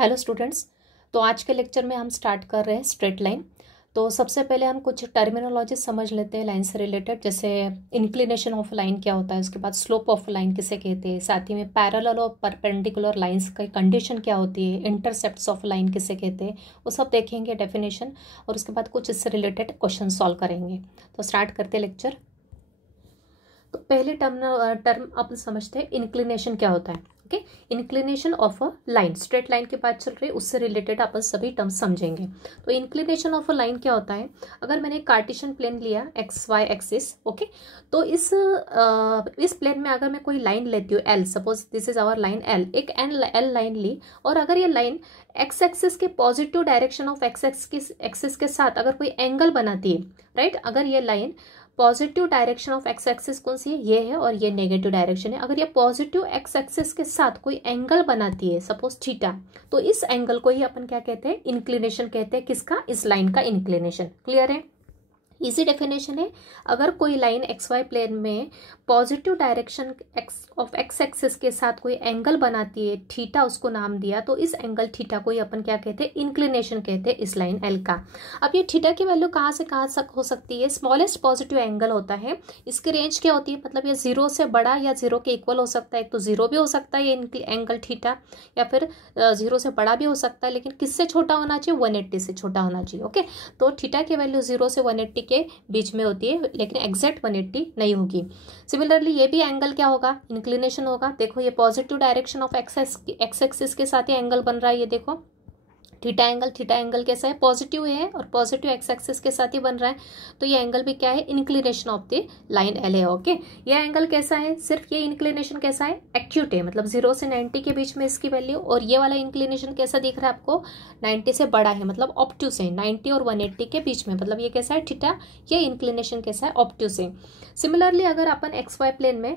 Hello students. तो आज के लेक्चर में हम स्टार्ट कर रहे हैं स्ट्रेट लाइन। तो सबसे पहले हम कुछ टर्मिनोलॉजी समझ लेते हैं लाइन से रिलेटेड, जैसे इंक्लिनेशन ऑफ लाइन क्या होता है, उसके बाद स्लोप ऑफ लाइन किसे कहते हैं, साथ ही में पैरेलल और परपेंडिकुलर लाइंस की कंडीशन क्या होती है, इंटरसेप्ट्स ऑफ लाइन किसे कहते हैं, वो सब देखेंगे डेफिनेशन, और उसके बाद कुछ इससे रिलेटेड क्वेश्चन सॉल्व करेंगे। तो स्टार्ट करते हैं लेक्चर। तो पहले टर्म अपन समझते हैं इंक्लिनेशन क्या होता है। Okay, inclination of a line, straight line की बात चल रही है, उससे रिलेटेड अपन सभी टर्म्स समझेंगे। तो इंक्लिनेशन ऑफ अ लाइन क्या होता है, अगर मैंने कार्टेशियन प्लेन लिया एक्स वाई एक्सिस, ओके, तो इस प्लेन में अगर मैं कोई लाइन लेती हूँ L, suppose this is our line L, एक एल लाइन ली, और अगर ये लाइन एक्स एक्सिस के positive direction of x axis के साथ अगर कोई एंगल बनाती है, राइट, अगर ये line positive direction of x axis कौन सी है, ये है, और ये नेगेटिव डायरेक्शन है, अगर ये पॉजिटिव एक्स एक्सिस के साथ कोई एंगल बनाती है, सपोज थीटा, तो इस एंगल को ही अपन क्या कहते हैं, इंक्लिनेशन कहते हैं। किसका? इस लाइन का इंक्लिनेशन। क्लियर है? इजी डेफिनेशन है, अगर कोई लाइन एक्स वाई प्लेन में positive direction of x axis के साथ कोई एंगल बनाती है, थीटा उसको नाम दिया, तो इस एंगल थीटा को ही अपन क्या कहते हैं, इंक्लिनेशन कहते हैं इस लाइन एल का। अब ये थीटा की वैल्यू कहाँ से कहाँ तक हो सकती है, स्मॉलेस्ट पॉजिटिव एंगल होता है, इसकी रेंज क्या होती है, मतलब ये जीरो से बड़ा या जीरो के इक्वल हो सकता है, एक तो जीरो भी हो सकता है ये एंगल थीटा, या फिर जीरो से बड़ा भी हो सकता है, लेकिन किससे छोटा होना चाहिए, 180 से छोटा होना चाहिए। ओके, तो थीटा की वैल्यू 0 से 180 के बीच में होती है, लेकिन एग्जैक्ट 180 नहीं होगी। सिमिलरली ये भी एंगल क्या होगा, इंक्लिनेशन होगा। देखो ये positive direction of x axis के साथ ही एंगल बन रहा है, ये देखो थीटा एंगल कैसा है, पॉजिटिव है, और पॉजिटिव एक्स एक्सिस के साथ ही बन रहा है, तो ये एंगल भी क्या है, inclination of the line L है। ओके, ये एंगल कैसा है, सिर्फ ये इंक्लिनेशन कैसा है, एक्यूट है, मतलब 0 से 90 के बीच में इसकी वैल्यू, और ये वाला इंक्लिनेशन कैसा दिख रहा है आपको, 90 से बड़ा है, मतलब ऑब्ट्यूज है, 90 और 180 के बीच में, मतलब ये कैसा है थीटा, ये इंक्लिनेशन कैसा है, ऑब्ट्यूज है। सिमिलरली अगर अपन एक्स वाई प्लेन में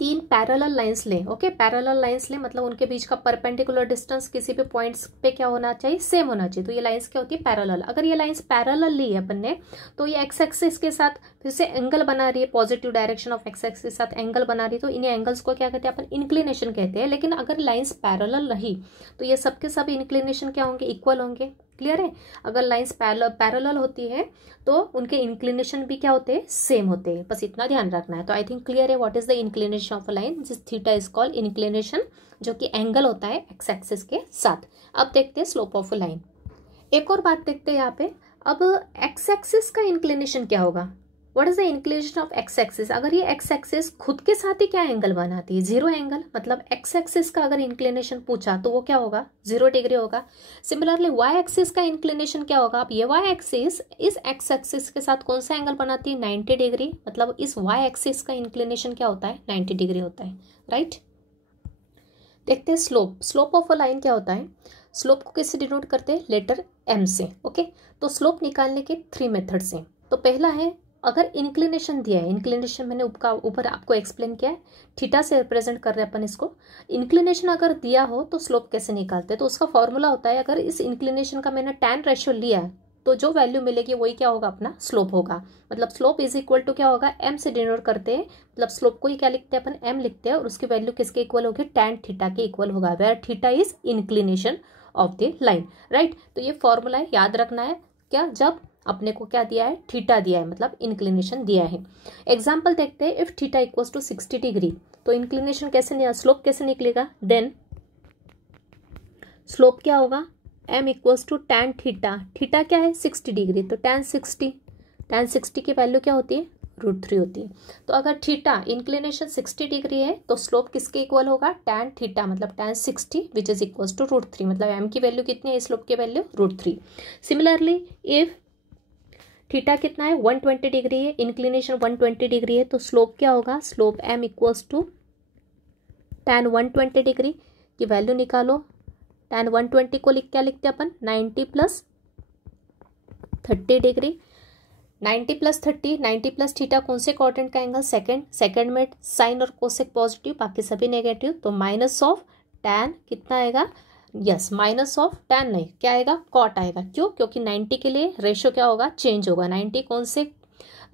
तीन पैरेलल लाइंस लें, ओके, पैरेलल लाइंस लें, मतलब उनके बीच का परपेंडिकुलर डिस्टेंस किसी भी पॉइंट्स पे क्या होना चाहिए, सेम होना चाहिए, तो ये लाइंस क्या होती है, पैरेलल। अगर ये लाइंस पैरेलल ली है अपन ने, तो ये एक्स एक्सिस के साथ फिर से एंगल बना रही है, positive direction of x axis के साथ एंगल बना रही है, तो इन एंगल्स को क्या कहते हैं अपन, इंक्लिनेशन कहते हैं। लेकिन अगर लाइंस पैरेलल रही तो ये सबके सब इंक्लिनेशन क्या होंगे, इक्वल होंगे। क्लियर है? अगर लाइंस पैरेलल होती है तो उनके इंक्लिनेशन भी क्या होते हैं, सेम होते हैं, बस इतना ध्यान रखना है। तो आई थिंक क्लियर है what is the inclination of a line, जिस थीटा इज कॉल्ड इंक्लिनेशन, जो कि एंगल होता है एक्स एक्सिस के साथ। अब देखते हैं स्लोप ऑफ अ लाइन। एक और बात देखते हैं यहाँ पे, अब एक्स एक्सिस का इंक्लिनेशन क्या होगा, what is the inclination of x axis. अगर ये एक्स एक्सिस खुद के साथ ही क्या एंगल बनाती है, 0 एंगल, मतलब एक्स एक्सिस का अगर इंक्लिनेशन पूछा तो वो क्या होगा, 0 डिग्री होगा। सिमिलरली वाई एक्सिस का इंक्लिनेशन क्या होगा, अब ये वाई एक्सिस इस एक्स एक्सिस के साथ कौन सा एंगल बनाती है, 90 डिग्री, मतलब इस वाई एक्सिस का इंक्लिनेशन क्या होता है, 90 डिग्री होता है, राइट। देखते हैं स्लोप ऑफ अ लाइन क्या होता है। स्लोप को किससे डिनोट करते हैं, लेटर एम से। ओके, तो स्लोप निकालने के 3 मेथड्स हैं। तो पहला है, अगर इंक्लिनेशन दिया है, इंक्लिनेशन मैंने ऊपर आपको एक्सप्लेन किया है, थीटा से रिप्रेजेंट कर रहे हैं अपन इसको। इंक्लिनेशन अगर दिया हो तो स्लोप कैसे निकालते हैं, तो उसका फॉर्मूला होता है, अगर इस इंक्लिनेशन का मैंने tan रेशियो लिया तो जो वैल्यू मिलेगी वही क्या होगा, अपना स्लोप होगा। मतलब स्लोप इज इक्वल टू क्या होगा, m से डिनोट करते हैं, मतलब स्लोप को ही क्या लिखते हैं अपन, m लिखते हैं, और उसकी वैल्यू किसके इक्वल होगी, tan थीटा के इक्वल होगा, where theta is inclination of the line, right. तो ये फॉर्मूला है, याद रखना है, क्या, जब अपने को क्या दिया है, थीटा दिया है, मतलब इंक्लिनेशन दिया है। एग्जाम्पल देखते हैं, if theta equals to 60 degree, तो इंक्लिनेशन कैसे, स्लोप कैसे निकलेगा, देन स्लोप क्या होगा, m equals to tan theta, theta क्या है 60 डिग्री, तो tan 60 की वैल्यू क्या होती है, √3 होती है। तो अगर थीटा इंक्लिनेशन 60 डिग्री है तो स्लोप किसके इक्वल होगा, tan थीटा, मतलब tan 60 which is equals to √3, मतलब m की वैल्यू कितनी है, स्लोप की वैल्यू √3। सिमिलरली इफ थीटा कितना है, 120 डिग्री है, इंक्लिनेशन 120 डिग्री है, तो स्लोप क्या होगा, slope m equals to tan 120 degree की वैल्यू निकालो। tan 120 को क्या लिखते हैं अपन, 90 plus 30 degree, 90 plus 30, 90 plus theta कौन से क्वाड्रेंट का एंगल, सेकंड में साइन और कोसेक पॉजिटिव, बाकी सभी नेगेटिव, तो माइनस ऑफ tan कितना आएगा, यस, माइनस ऑफ tan नहीं, क्या आएगा, कॉट आएगा। क्यों, क्योंकि 90 के लिए रेशियो क्या होगा, चेंज होगा। 90 कौन से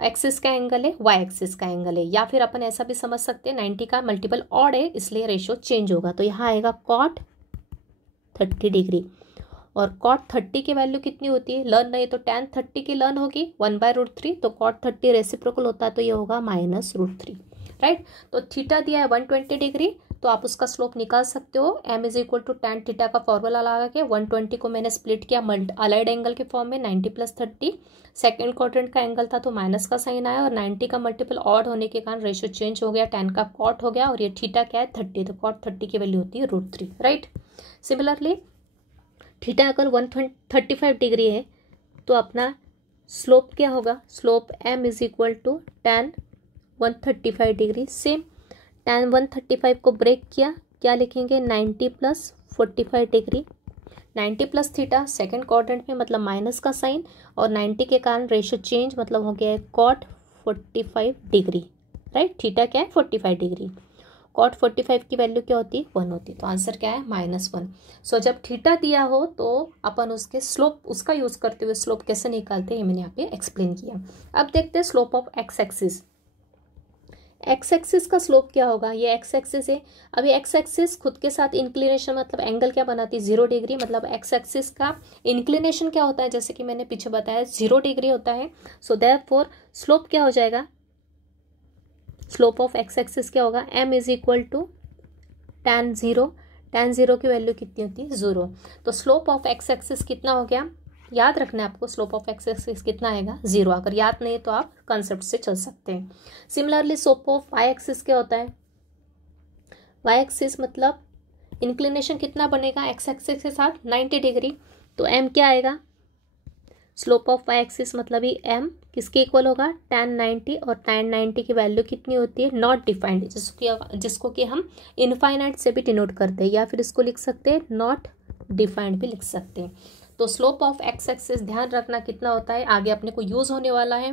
एक्सिस का एंगल है, वाई एक्सिस का एंगल है, या फिर अपन ऐसा भी समझ सकते हैं 90 का मल्टीपल ऑड है, इसलिए रेशियो चेंज होगा, तो यहाँ आएगा कॉट 30 डिग्री। और कॉट 30 की वैल्यू कितनी होती है, लर्न नहीं तो tan 30 की लर्न होगी 1/√3, तो कॉट 30 रेसिप्रोकल होता है तो ये होगा -√3, राइट। तो थीटा दिया है 120 डिग्री, तो आप उसका स्लोप निकाल सकते हो। m = tan थीटा का फॉर्मूला लगा के 120 को मैंने स्प्लिट किया अलाइड एंगल के फॉर्म में 90 + 30, सेकेंड क्वाड्रेंट का एंगल था तो माइनस का साइन आया, और 90 का मल्टीपल ऑड होने के कारण रेशियो चेंज हो गया, tan का कॉट हो गया, और ये थीटा क्या है 30, तो कॉट 30 की वैल्यू होती है √3, राइट। सिमिलरली थीटा अगर 135 डिग्री है तो अपना स्लोप क्या होगा, slope m = tan 135 degree. Same tan 135 को ब्रेक किया, क्या लिखेंगे 90 + 45 डिग्री, 90 + थीटा सेकेंड क्वाड्रेंट में मतलब माइनस का साइन, और 90 के कारण रेशियो चेंज मतलब हो गया है कॉट 45 डिग्री, राइट। थीटा क्या है 45 डिग्री, कॉट 45 की वैल्यू क्या होती है 1 होती है, तो आंसर क्या है -1। सो जब थीटा दिया हो तो अपन उसके स्लोप उसका यूज करते हुए स्लोप कैसे निकालते हैं ये मैंने यहाँ पे एक्सप्लेन किया। अब देखते हैं slope of x axis. X axis का स्लोप क्या होगा, ये एक्स एक्सिस है। अभी एक्स एक्सिस खुद के साथ इंक्लिनेशन मतलब एंगल क्या बनाती है 0 डिग्री, मतलब एक्स एक्सिस का इंक्लिनेशन क्या होता है, जैसे कि मैंने पीछे बताया 0 डिग्री होता है। सो देयरफॉर स्लोप क्या हो जाएगा, स्लोप ऑफ एक्स एक्सिस क्या होगा, m = tan 0, tan 0 की वैल्यू कितनी होती है 0। तो स्लोप ऑफ एक्स एक्सिस कितना हो गया, याद रखना है आपको, स्लोप ऑफ एक्स एक्सिस कितना आएगा 0। अगर याद नहीं है तो आप कंसेप्ट से चल सकते हैं। Similarly slope of y axis क्या होता है, वाई एक्सिस मतलब इंक्लिनेशन कितना बनेगा एक्स एक्सिस के साथ 90 डिग्री, तो m क्या आएगा, स्लोप ऑफ वाई एक्सिस मतलब ही m किसके इक्वल होगा tan 90, और tan 90 की वैल्यू कितनी होती है नॉट डिफाइंड, जिसको कि हम इनफाइनाइट से भी डिनोट करते हैं, या फिर इसको लिख सकते हैं नॉट डिफाइंड भी लिख सकते हैं। तो स्लोप ऑफ एक्स एक्सिस ध्यान रखना कितना होता है, आगे अपने को यूज होने वाला है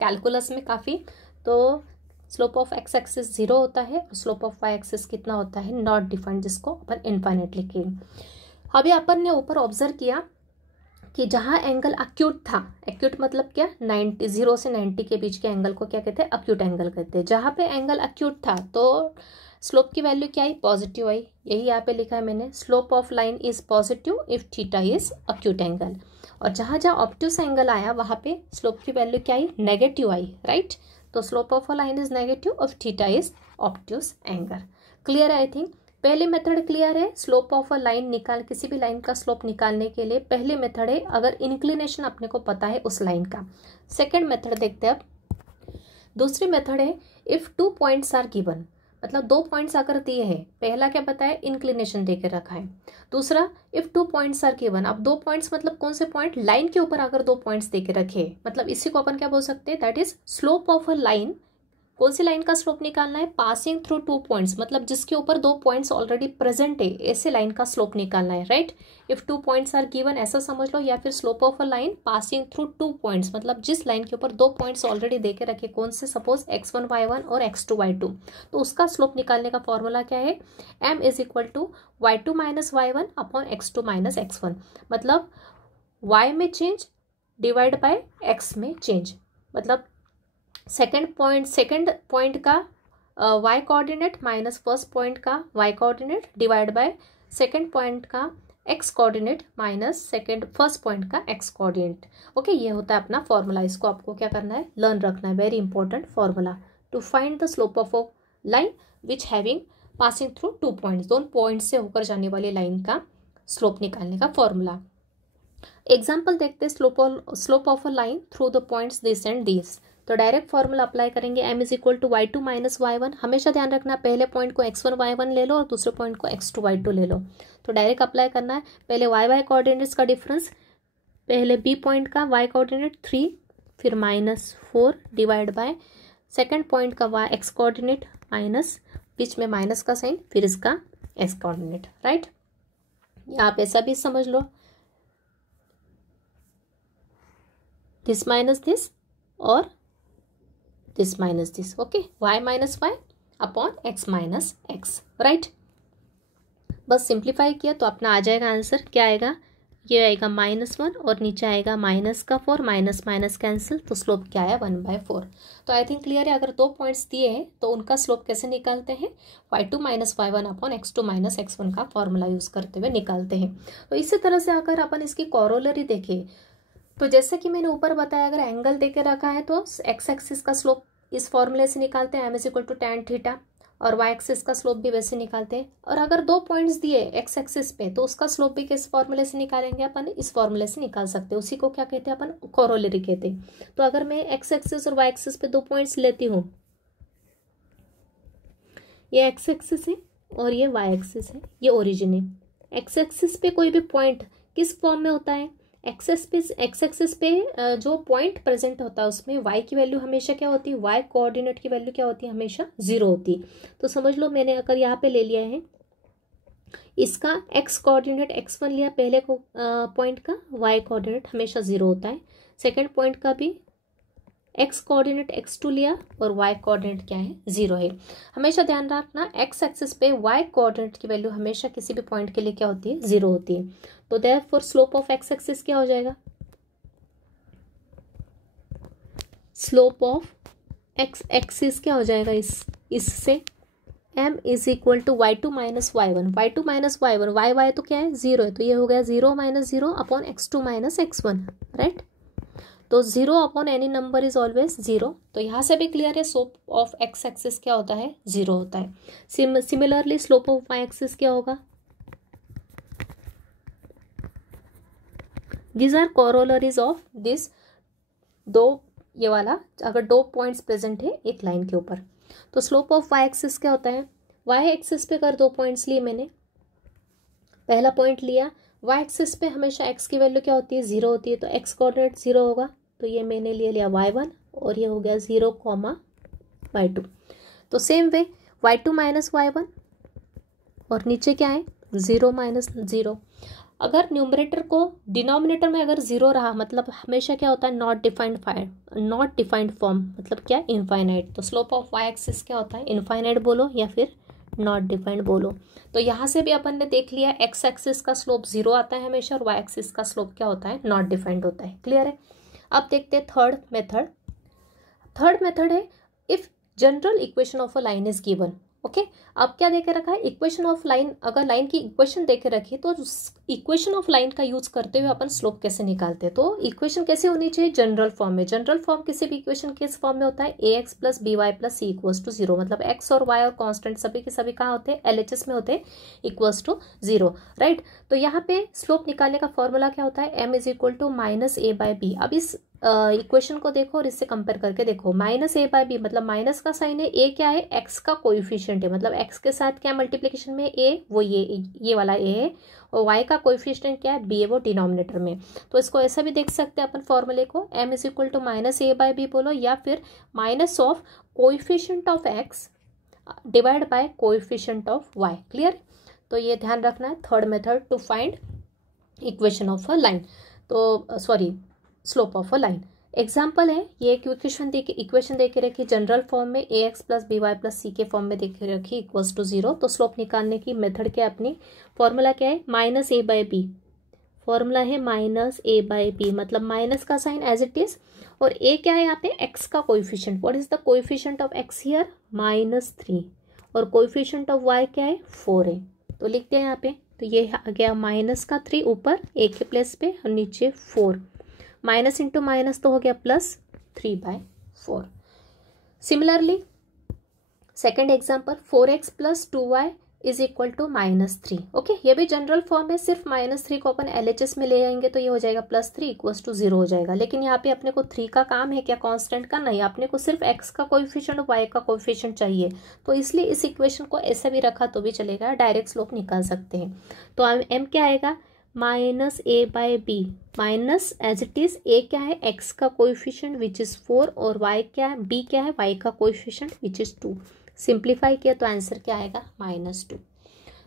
कैलकुलस में काफ़ी। तो स्लोप ऑफ एक्स एक्सिस 0 होता है, और स्लोप ऑफ वाई एक्सिस कितना होता है नॉट डिफाइंड, जिसको अपन इनफाइनाइट लिखेंगे। अभी अपन ने ऊपर ऑब्जर्व किया कि जहाँ एंगल अक्यूट था, एक्यूट मतलब क्या 90 0 से 90 के बीच के एंगल को क्या कहते हैं अक्यूट एंगल कहते हैं। जहाँ पे एंगल अक्यूट था तो स्लोप की वैल्यू क्या आई पॉजिटिव आई, यही यहाँ पे लिखा है मैंने, slope of line is positive if theta is acute angle. और जहाँ जहाँ ऑब्ट्यूस एंगल आया वहाँ पे स्लोप की वैल्यू क्या आई नेगेटिव आई, राइट। तो slope of a line is negative if theta is obtuse angle. Clear है आई थिंक। पहले मेथड क्लियर है, स्लोप ऑफ अ लाइन किसी भी लाइन का स्लोप निकालने के लिए पहले मेथड है अगर इंक्लिनेशन अपने को पता है उस लाइन का। सेकंड मेथड देखते हैं अब। दूसरी मेथड है इफ 2 पॉइंट्स आर गिवन, मतलब 2 पॉइंट्स अगर दिए हैं, पहला क्या बताया इंक्लिनेशन देके रखा है, दूसरा इफ 2 पॉइंट्स आर गिवन। अब 2 पॉइंट्स मतलब कौन से पॉइंट, लाइन के ऊपर अगर 2 पॉइंट्स देके रखे, मतलब इसी को अपन क्या बोल सकते हैं that is slope of a line. कौन सी लाइन का स्लोप निकालना है, पासिंग थ्रू 2 पॉइंट्स, मतलब जिसके ऊपर 2 पॉइंट्स ऑलरेडी प्रेजेंट है, ऐसे लाइन का स्लोप निकालना है, right. If 2 points are given ऐसा समझ लो, या फिर slope of a line passing through 2 points, मतलब जिस लाइन के ऊपर 2 पॉइंट्स ऑलरेडी देके रखे, कौन से, सपोज x1 y1 और x2 y2, तो उसका स्लोप निकालने का फॉर्मूला क्या है, m = y2 - y1 upon x2 - x1, मतलब y में चेंज डिवाइड बाय x में चेंज, मतलब सेकेंड पॉइंट का y coordinate minus first point का y coordinate divide by second point का x coordinate minus first point का x कोऑर्डिनेट। ओके, ये होता है अपना फॉर्मूला। इसको आपको क्या करना है, लर्न रखना है, very important formula to find the slope of line which having passing through 2 points, 2 point से होकर जाने वाली लाइन का स्लोप निकालने का फॉर्मूला। एग्जाम्पल देखते हैं, slope of a line through the points this and this. तो डायरेक्ट फॉर्मूला अप्लाई करेंगे, m = y2 - y1। हमेशा ध्यान रखना पहले पॉइंट को x1 y1 ले लो और दूसरे पॉइंट को x2 y2 ले लो। तो डायरेक्ट अप्लाई करना है, पहले y कोऑर्डिनेट्स का डिफरेंस, पहले b पॉइंट का y कोऑर्डिनेट 3, फिर -4 डिवाइड बाय सेकेंड पॉइंट का x कोऑर्डिनेट माइनस, बीच में माइनस का साइन, फिर इसका x कोऑर्डिनेट, राइट। या आप ऐसा भी समझ लो, दिस माइनस दिस और this minus this, okay, y - y upon x - x, right. बस सिंप्लीफाई किया तो अपना आ जाएगा आंसर, क्या आएगा, ये आएगा -1 और नीचे आएगा -4, माइनस माइनस कैंसिल, तो स्लोप क्या है 1/4। तो आई थिंक क्लियर है। अगर 2 पॉइंट्स दिए हैं तो उनका स्लोप कैसे निकालते हैं, y2 - y1 upon x2 - x1 का फॉर्मूला यूज करते हुए निकालते हैं। तो इसी तरह से अगर अपन इसकी कॉरोलरी देखें तो जैसे कि मैंने ऊपर बताया, अगर एंगल देके रखा है तो x एक्सिस का स्लोप इस फॉर्मूले से निकालते हैं, m = tan थीटा, और y एक्सिस का स्लोप भी वैसे निकालते हैं। और अगर 2 पॉइंट्स दिए x एक्सिस पे तो उसका स्लोप भी किस फॉर्मूले से निकालेंगे, अपन इस फॉर्मूले से निकाल सकते हैं। उसी को क्या कहते हैं अपन, कोरोलरी कहते हैं। तो अगर मैं x एक्सिस और y एक्सिस पे 2 पॉइंट्स लेती हूँ, ये x एक्सिस है और ये y एक्सिस है, ये ओरिजिन है। x एक्सिस पे कोई भी पॉइंट किस फॉर्म में होता है, एक्स एक्सिस पे जो पॉइंट प्रेजेंट होता है उसमें y की वैल्यू हमेशा क्या होती है, y कोऑर्डिनेट की वैल्यू क्या होती है, हमेशा 0 होती है। तो समझ लो मैंने अगर यहाँ पे ले लिया है इसका x कोऑर्डिनेट x1 लिया पहले को पॉइंट का, y कोऑर्डिनेट हमेशा 0 होता है। सेकंड पॉइंट का भी x कोऑर्डिनेट x2 लिया और y कोऑर्डिनेट क्या है, 0 है। हमेशा ध्यान रखना x एक्सिस पे y कोऑर्डिनेट की वैल्यू हमेशा किसी भी पॉइंट के लिए क्या होती है, 0 होती है। तो therefore slope of x axis क्या हो जाएगा, स्लोप ऑफ x एक्सिस क्या हो जाएगा, इससे m = y2 - y1, y2 - y1, y तो क्या है, 0 है, तो ये हो गया 0 - 0 अपॉन x2 - x1, राइट। तो 0 upon any number is always 0। तो यहाँ से भी क्लियर है, स्लोप ऑफ x एक्सिस क्या होता है, 0 होता है। Similarly slope of y axis क्या होगा, these are corollaries of this. ये वाला अगर 2 पॉइंट्स प्रेजेंट है एक लाइन के ऊपर, तो स्लोप ऑफ y एक्सिस क्या होता है, y एक्सिस पे अगर 2 पॉइंट्स लिए मैंने, पहला पॉइंट लिया, y एक्सिस पे हमेशा x की वैल्यू क्या होती है, 0 होती है, तो x कोऑर्डिनेट 0 होगा, तो ये मैंने लिया y1 और ये हो गया 0, y2। तो सेम वे y2 - y1 और नीचे क्या है, 0 - 0। अगर न्यूमरेटर को डिनोमिनेटर में अगर 0 रहा मतलब हमेशा क्या होता है, नॉट डिफाइंड फॉर्म, मतलब क्या, इनफाइनाइट। तो स्लोप ऑफ y एक्सिस क्या होता है, इनफाइनाइट बोलो या फिर नॉट डिफाइंड बोलो। तो यहाँ से भी अपन ने देख लिया x एक्सिस का स्लोप 0 आता है हमेशा और y एक्सिस का स्लोप क्या होता है, नॉट डिफाइंड होता है। क्लियर है। अब देखते हैं थर्ड मेथड है if general equation of a line is given. Okay, अब क्या देके रखा है, इक्वेशन ऑफ लाइन, अगर लाइन की इक्वेशन देके रखी तो इक्वेशन ऑफ लाइन का यूज करते हुए अपन स्लोप कैसे निकालते हैं। तो इक्वेशन कैसे होनी चाहिए, जनरल फॉर्म में। जनरल फॉर्म किसी भी इक्वेशन किस फॉर्म में होता है, ax + by + c = 0, मतलब x और y और कांस्टेंट सभी के सभी कहाँ होते हैं, LHS में होते हैं, = 0, राइट। तो यहाँ पे स्लोप निकालने का फॉर्मूला क्या होता है, m = -a/b। अब इस इक्वेशन को देखो और इससे कंपेयर करके देखो, -a/b मतलब माइनस का साइन है, a क्या है, x का कोएफिशिएंट है, मतलब x के साथ क्या मल्टीप्लिकेशन में a, वो ये वाला a है, और y का कोएफिशिएंट क्या है, b है, वो डिनोमिनेटर में। तो इसको ऐसा भी देख सकते हैं अपन फॉर्मूले को, m = -a/b बोलो या फिर minus of coefficient of x divide by coefficient of y। Clear. तो ये ध्यान रखना है, third method to find equation of a line, तो sorry slope of a line. Example है, ये एक इक्वेशन देके रखी जनरल फॉर्म में, ax + by + c के फॉर्म में देखे रखी = 0। तो स्लोप निकालने की मेथड क्या है अपनी, फॉर्मूला क्या है, -a/b। फॉर्मूला है -a/b, मतलब माइनस का साइन एज इट इज, और a क्या है यहाँ पे, x का coefficient. What is the coefficient of x here, -3, और कोएफिशिएंट ऑफ y क्या है, 4 है। तो लिखते हैं यहाँ पे, तो ये आ गया -3 ऊपर a के प्लेस पे और नीचे 4, माइनस इंटू माइनस तो हो गया +3/4। Similarly second example, 4x + 2y = -3। Okay, ये भी जनरल फॉर्म है, सिर्फ -3 को अपन LHS में ले आएंगे तो ये हो जाएगा +3 = 0 हो जाएगा। लेकिन यहाँ पे अपने को 3 का काम है क्या, कांस्टेंट का नहीं, अपने को सिर्फ x का कोएफिशिएंट और y का कोएफिशिएंट चाहिए। तो इसलिए इस इक्वेशन को ऐसे भी रखा तो भी चलेगा, डायरेक्ट स्लोप निकाल सकते हैं। तो m क्या आएगा, -a/b, minus as it is a क्या है, x का कोएफिशिएंट विच इज 4, और y क्या है, b क्या है, y का कोएफिशिएंट विच इज 2। सिंप्लीफाई किया तो आंसर क्या आएगा, -2।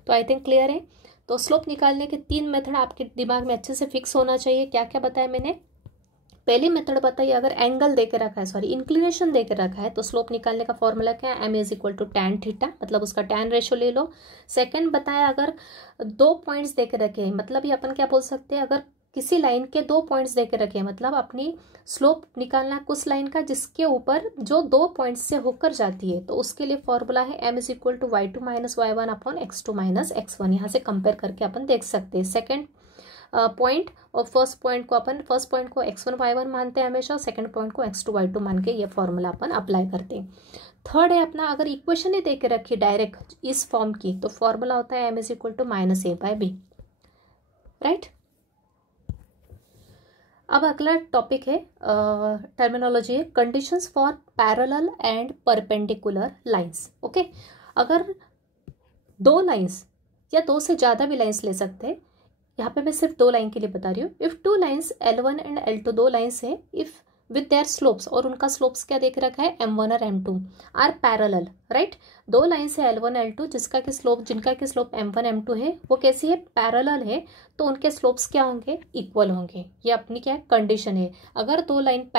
तो आई थिंक क्लियर है। तो स्लोप निकालने के 3 मेथड आपके दिमाग में अच्छे से फिक्स होना चाहिए। क्या क्या बताया मैंने, पहली मेथड बताइए, अगर एंगल दे के रखा है, सॉरी इंक्लिनेशन दे के रखा है, तो स्लोप निकालने का फॉर्मूला क्या है, m is equal to tan theta, मतलब उसका tan रेशो ले लो। सेकंड बताया, अगर 2 पॉइंट्स दे के रखे हैं, मतलब ये अपन क्या बोल सकते हैं, अगर किसी लाइन के 2 पॉइंट्स दे के रखे हैं, मतलब अपनी स्लोप निकालना है कुछ लाइन का जिसके ऊपर जो 2 पॉइंट्स से होकर जाती है, तो उसके लिए फॉर्मूला है m is equal to y2 minus y1 upon x2 minus x1। यहाँ से कंपेयर करके अपन देख सकते हैं सेकेंड पॉइंट और फर्स्ट पॉइंट को, अपन फर्स्ट पॉइंट को x1 y1 मानते हैं हमेशा, सेकंड पॉइंट को x2 y2 मान के ये फॉर्मूला अपन अप्लाई करते हैं। थर्ड है अपना, अगर इक्वेशन ही दे के रखी डायरेक्ट इस फॉर्म की, तो फॉर्मूला होता है m is equal to minus a by b, right. अब अगला टॉपिक है, टर्मिनोलॉजी है, conditions for parallel and perpendicular lines. Okay, अगर 2 लाइंस या 2 से ज़्यादा भी लाइंस ले सकते हैं, यहाँ पे मैं सिर्फ 2 लाइन के लिए बता रही हूँ। If 2 lines L1 and L2, 2 lines है, इफ़ विद देयर स्लोप्स, और उनका स्लोप्स क्या देख रखा है, M1 और M2 are parallel, right. 2 lines है L1 L2 जिनका की स्लोप M1 M2 है, वो कैसी है, पैरेलल है, तो उनके स्लोप्स क्या होंगे, इक्वल होंगे। ये अपनी क्या है, कंडीशन है। अगर 2 लाइन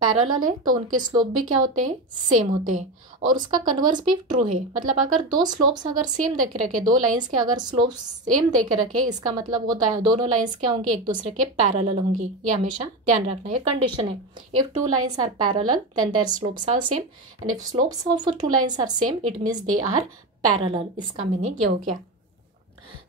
पैरेलल है तो उनके स्लोप भी क्या होते हैं, सेम होते हैं, और उसका कन्वर्स भी ट्रू है। मतलब अगर 2 स्लोप्स अगर सेम देख रखे, 2 लाइंस के अगर स्लोप सेम देख रखे, इसका मतलब वो दोनों लाइंस क्या होंगी, एक दूसरे के पैरेलल होंगी। ये हमेशा ध्यान रखना, ये कंडीशन है। If 2 lines are parallel then their slopes are same, and if slopes of 2 lines are same it means they are parallel. इसका मीनिंग ये हो गया।